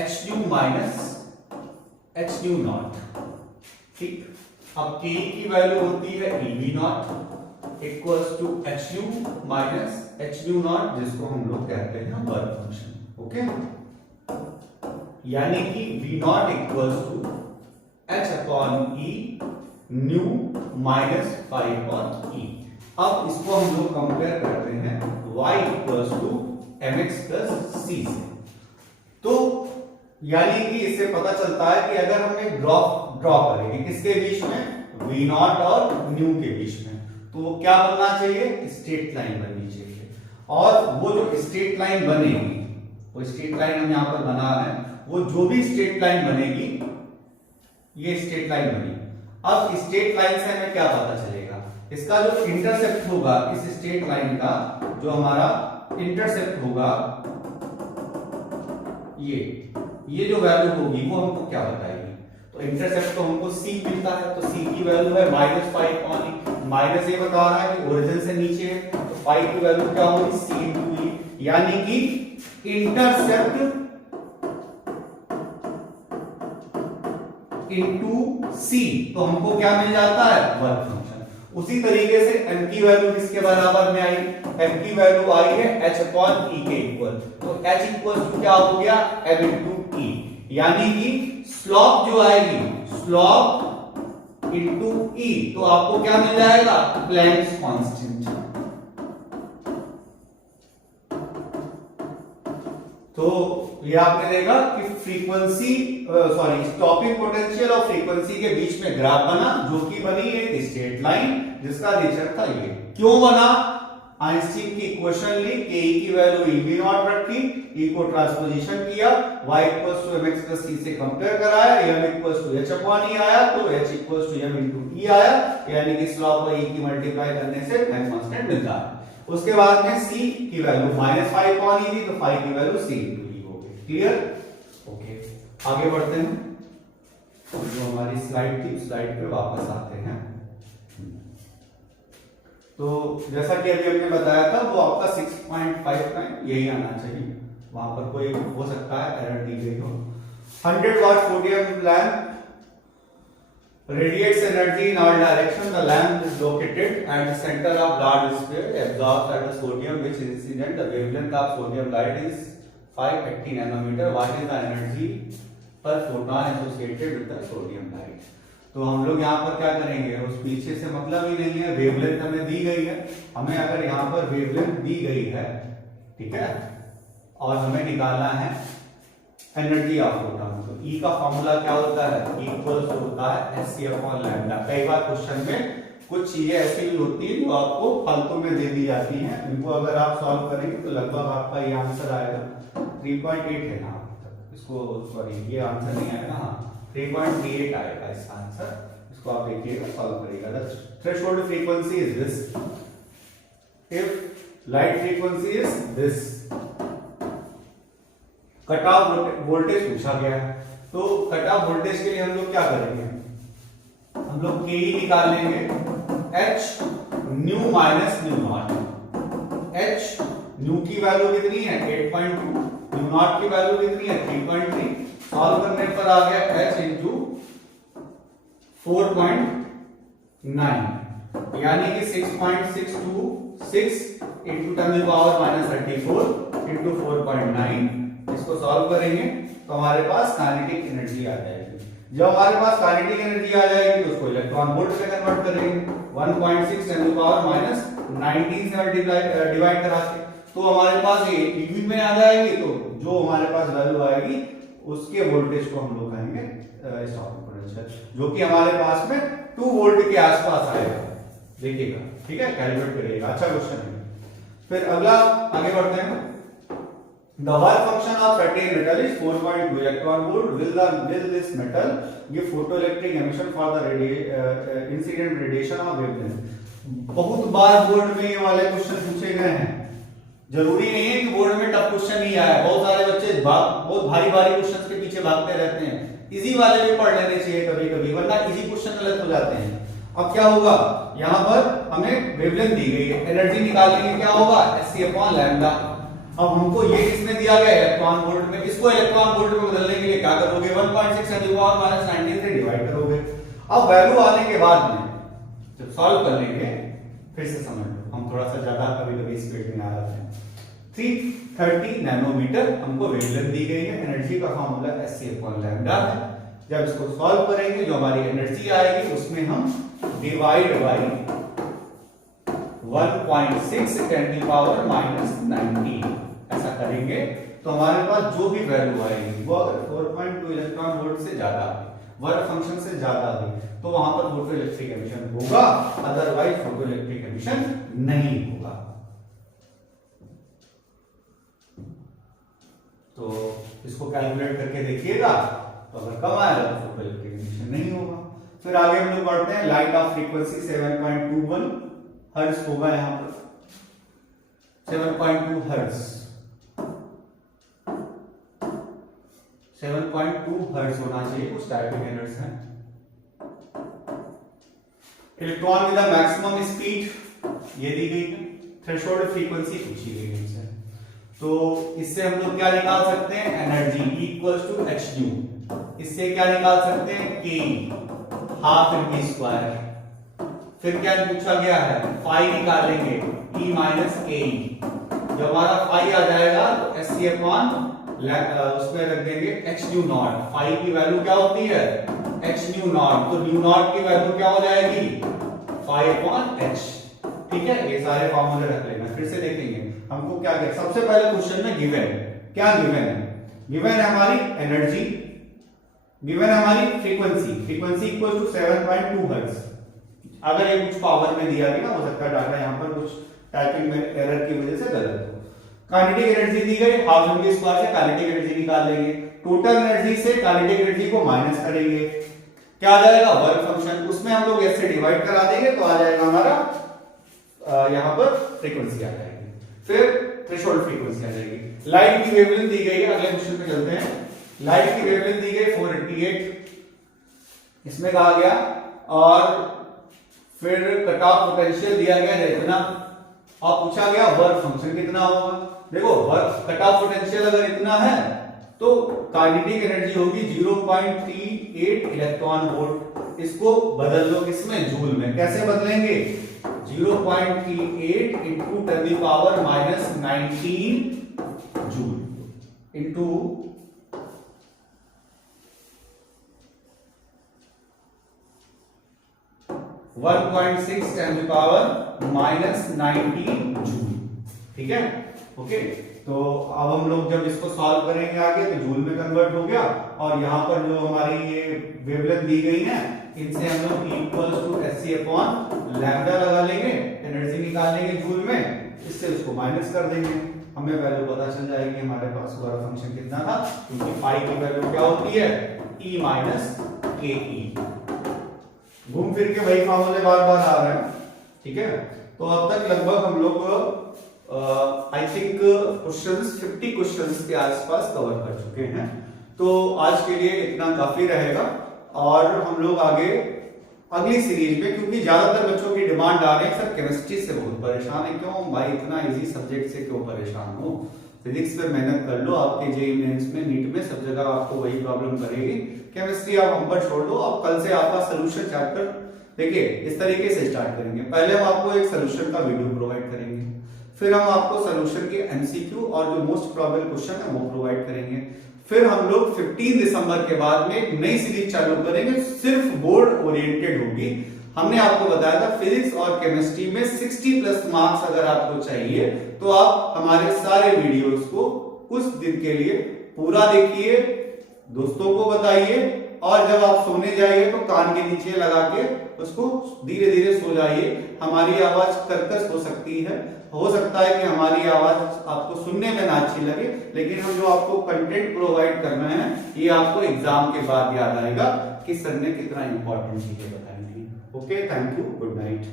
h nu minus h nu not, ठीक। अब K की वैल्यू होती है EV not equals to h nu minus h nu not, जिसको हम लोग कहते हैं वर्क फंक्शन, ओके। यानी कि V not equals to H upon E nu minus 5 upon E। अब इसको हम लोग कंपेयर करते हैं y equals to mx plus c से। तो यानी कि इससे पता चलता है कि अगर हम एक ग्राफ ड्रॉ करेंगे किसके बीच में, v नॉट और न्यू के बीच में, तो वो क्या बनना चाहिए, स्ट्रेट लाइन बननी चाहिए। और वो जो स्ट्रेट लाइन बनेगी, वो स्ट्रेट लाइन हम यहां पर बना रहे हैं, वो जो भी स्ट्रेट लाइन बनेगी, ये स्ट्रेट लाइन बनी। अब स्ट्रेट लाइन से हमें क्या पता चलेगा, इसका जो इंटरसेप्ट होगा, इस स्ट्रेट लाइन का जो हमारा इंटरसेप्ट होगा, ये जो वैल्यू होगी वो हमको क्या बताएगी। तो इंटरसेप्ट तो हमको c मिलता है, तो c की वैल्यू है -5 अपॉन माइनस, ये बता रहा है कि ओरिजिन से नीचे है, तो 5 की वैल्यू क्या होगी, c इंटू e, यानी कि इंटरसेप्ट इंटू c, तो हमको क्या मिल जाता है, वर्क फंक्शन। उसी तरीके से m की वैल्यू किसके बराबर में आई, m की वैल्यू आई है h अपॉन e के इक्वल, तो h इक्वल टू क्या हो गया, m इंटू e, यानी कि स्लोप जो आएगी, स्लोप इंटू e, तो आपको क्या मिल जाएगा, प्लैंक्स कांस्टेंट। तो ये आपने देखा कि फ्रीक्वेंसी स्टॉपिंग पोटेंशियल और फ्रीक्वेंसी के बीच में ग्राफ बना, जो कि बनी एक स्ट्रेट लाइन, जिसका नेचर था ये। क्यों बना, आइंस्टीन की इक्वेशन ली, Ke की वैल्यू EV नॉट रखी, E को ट्रांसपोजिशन किया, y equals to mx plus c से कंपेयर कराया, m equals to h upon e आया, तो h equals to m into e आया, यानी कि स्लोप और e की मल्टीप्लाई करने से टाइम कांस्टेंट मिलता है। उसके बाद में c की वैल्यू -5 अपॉन e थी, तो 5 की वैल्यू c इनटू e हो गई। Clear, okay. आगे बढ़ते हैं, जो हमारी स्लाइड थी, स्लाइड पे वापस आते हैं। तो जैसा कि अभी हमने बताया था, वो आपका 6.5 यही आना चाहिए, वहां पर कोई हो सकता है एरर दी गई हो। 100 watt sodium lamp radiates energy in all direction. The lamp is located at the center of large sphere, absorbs at the sodium which is incident. The wavelength of sodium light is 580 nanometer. What is the energy per photon associated with the sodium light? तो हम लोग यहाँ पर क्या करेंगे, उस पीछे से मतलब ही नहीं है, वेवलेंथ हमें दी गई है, हमें अगर यहाँ पर वेवलेंथ दी गई है, ठीक है, और हमें निकालना है एनर्जी ऑफ फोटॉन, तो E का फॉर्मूला क्या होता है, E इक्वल्स होता है Sc अपॉन लैम्डा। कई बार क्वेश्चन में कुछ चीजें ऐसी भी होती है जो आपको फालतू में दे दी जाती हैं, इनको अगर आप सॉल्व करेंगे तो लगभग आपका ये आंसर आएगा 3.8 है ना, इसको सॉरी ये आंसर नहीं आएगा, हाँ 3.38 आएगा इसका आंसर। इसको आप देखिएगा, सॉल्व करिएगा। The threshold frequency is this, if light frequency is this, cut off voltage पूछा गया है, तो कट ऑफ वोल्टेज के लिए हम लोग क्या करेंगे, हम लोग Ke निकाल लेंगे, H new minus new not. H new की वैल्यू कितनी है 8.2, न्यू नॉट की वैल्यू कितनी है 3.3, सॉल्व करने पर आ गया H इंटू 4.9, यानी कि 6.626 इंटू 10⁻⁻34 इंटू 4.9। इसको सॉल्व करेंगे तो हमारे पास काइनेटिक एनर्जी आ जाएगी। जब हमारे पास काइनेटिक एनर्जी आ जाएगी तो उसको इलेक्ट्रॉन वोल्ट में कन्वर्ट करेंगे, 1.6 10⁻⁻19 से डिवाइड करा के, तो हमारे पास ये EV में आ जाएगी, तो जो हमारे पास वैल्यू आएगी उसके वोल्टेज को हम लोग कहेंगे स्टॉपिंग पोटेंशियल, जो कि हमारे पास में 2 वोल्ट के आसपास आएगा, देखिएगा, ठीक है, कैलकुलेट करिएगा, अच्छा क्वेश्चन है। फिर अगला आगे बढ़ते हैं। The work function of certain metal is 4.2 electron volt. Will this metal give photoelectric emission for the incident radiation of wavelength? बहुत बार बोर्ड में ये वाले क्वेश्चन पूछे गए हैं। जरूरी नहीं है कि बोर्ड में टफ क्वेश्चन ही आए, बहुत सारे बच्चे बहुत भारी भारी क्वेश्चन के पीछे भागते रहते हैं। इजी वाले भी पढ़ लेने चाहिए कभी कभी, वरना इजी क्वेश्चन गलत हो जाते हैं। अब क्या होगा, यहाँ पर हमें वेवलेंथ दी गई है, एनर्जी निकालने क्या होगा, Sc/λ। अब हमको ये किसमें दिया गया है, इलेक्ट्रॉन वोल्ट में। इसको इलेक्ट्रॉन वोल्ट में बदलने के लिए क्या करोगे, 1.6 × 10⁻⁹ से डिवाइड करोगे। अब वैल्यू आने के बाद में जब सॉल्व कर लेंगे, फिर से समझ लो, हम थोड़ा सा ज्यादा कभी कभी स्पीड में आ जाते हैं। 330 नैनोमीटर हमको वेवलेंथ दी गई है, एनर्जी का फॉर्मूला Sc/λ है। जब इसको सॉल्व करेंगे, जो हमारी एनर्जी आएगी उसमें हम डिवाइड बाई 1.6 × 10⁻⁹ ऐसा करेंगे, तो हमारे पास जो भी वैल्यू आएगी वो अगर 4.2 इलेक्ट्रॉन वोल्ट से ज्यादा है, वर्क फंक्शन से ज्यादा है, तो वहां पर फोटो इलेक्ट्रिक एमिशन होगा, अदरवाइज फोटो इलेक्ट्रिक एमिशन नहीं होगा। तो इसको कैलकुलेट करके देखिएगा, तो अगर कम आएगा तो फोटो इलेक्ट्रिक एमिशन नहीं होगा। फिर आगे हम लोग बढ़ते हैं। लाइट ऑफ फ्रीक्वेंसी 7.21 हर्ट्ज होगा, यहां पर 7.2 हर्ट्ज, 7.2 हर्ट्ज होना चाहिए, कुछ टाइप के हर्ट्ज हैं। इलेक्ट्रॉन विद मैक्सिमम स्पीड ये दी गई है, थ्रेशोल्ड फ्रीक्वेंसी पूछी गई है इससे। तो इससे हम लोग क्या निकाल सकते हैं, एनर्जी इक्वल्स टू hν। इससे क्या निकाल सकते हैं, k हाफ mv²। फिर क्या पूछा गया है, फाई निकालेंगे, E - ke। जब हमारा फाई आ जाएगा तो Sc/ उसमें रख देंगे hν0। फाई की वैल्यू क्या होती है, hν0, तो ν0 की वैल्यू क्या हो जाएगी, φ/h। ठीक है, ये सारे फॉर्मूले रख लेना। फिर से देखेंगे हमको क्या क्या। सबसे पहले क्वेश्चन में गिवन क्या गिवन है, गिवन है हमारी एनर्जी, गिवन है हमारी फ्रीक्वेंसी इक्वल टू 7.2 हर्ट्ज। अगर ये कुछ पावर में दिया गया, हो सकता है डाटा यहाँ पर कुछ टाइपिंग में एरर की वजह से गलत हो। काइनेटिक एनर्जी दी गई, हाफ mv² से काइनेटिक एनर्जी निकाल लेंगे, टोटल एनर्जी से काइनेटिक एनर्जी को माइनस करेंगे, क्या आ जाएगा, वर्क फंक्शन। उसमें हम लोग ऐसे डिवाइड करा देंगे तो आ जाएगा हमारा यहाँ पर फ्रीक्वेंसी आ जाएगी, फिर थ्रेशोल्ड फ्रीक्वेंसी आ जाएगी। लाइट की वेवलेंथ दी गई है, अगले क्वेश्चन पे चलते हैं। लाइट की वेवलेंथ दी गई 488, इसमें कहा गया, और फिर कट ऑफ पोटेंशियल दिया गया इतना, और पूछा गया वर्क फंक्शन कितना होगा। देखो वर्क कट ऑफ पोटेंशियल अगर इतना है तो काइनेटिक एनर्जी होगी 0.38 इलेक्ट्रॉन वोल्ट। इसको बदल लो किसमें, जूल में। कैसे बदलेंगे, 0.38 into 10⁻⁹ जूल इंटू 1.6 10⁻⁹ जूल। ठीक है, ओके। तो अब हम लोग जब इसको सॉल्व करेंगे आगे तो जूल में कन्वर्ट हो गया, और यहाँ पर जो हमारी ये वेवलेंथ दी गई है, इनसे हम लोग इक्वल्स टू Sc/λ लगा लेंगे, एनर्जी निकाल लेंगे जूल में, इससे उसको माइनस कर देंगे, हमें वैल्यू पता चल जाएगी हमारे पास वर्क फंक्शन कितना था, क्योंकि फाई की वैल्यू क्या होती है, E - ke। घूम फिर के वही फॉर्मूले बार बार आ रहे हैं। ठीक है, तो अब तक लगभग हम लोग आई थिंक क्वेश्चंस 50 क्वेश्चंस के आसपास कवर कर चुके हैं। तो आज के लिए इतना काफी रहेगा, और हम लोग आगे अगली सीरीज में, क्योंकि ज्यादातर बच्चों की डिमांड आ रही है सर केमिस्ट्री से बहुत परेशान है, क्यों भाई इतना इजी सब्जेक्ट से क्यों परेशान हो, फिजिक्स पे मेहनत कर लो, आपके जेईई मेंस में, नीट में, सब जगह आपको वही प्रॉब्लम करेगी। केमिस्ट्री आप हम पर छोड़ दो, अब कल से आपका सोल्यूशन चैप्टर देखिए इस तरीके से स्टार्ट करेंगे। पहले हम आपको एक सोल्यूशन का वीडियो प्रोवाइड करेंगे, फिर हम आपको सोल्यूशन के एमसीक्यू और जो मोस्ट प्रोबेबल क्वेश्चन है वो प्रोवाइड करेंगे। फिर हम लोग 15 दिसंबर के बाद में एक नई सीरीज चालू करेंगे, सिर्फ बोर्ड ओरिएंटेड होगी। हमने आपको बताया था फिजिक्स और केमिस्ट्री में 60+ मार्क्स अगर आपको चाहिए तो आप हमारे सारे वीडियोस को कुछ दिन के लिए पूरा देखिए, दोस्तों को बताइए, और जब आप सोने जाइए तो कान के नीचे लगा के उसको धीरे धीरे सो जाइए। हमारी आवाज कर्कश हो सकती है, हो सकता है कि हमारी आवाज आपको सुनने में ना अच्छी लगे, लेकिन हम जो आपको कंटेंट प्रोवाइड कर रहे हैं ये आपको एग्जाम के बाद याद आएगा कि सर ने कितना इंपॉर्टेंट चीजें बताई थी। Okay, thank you, good night.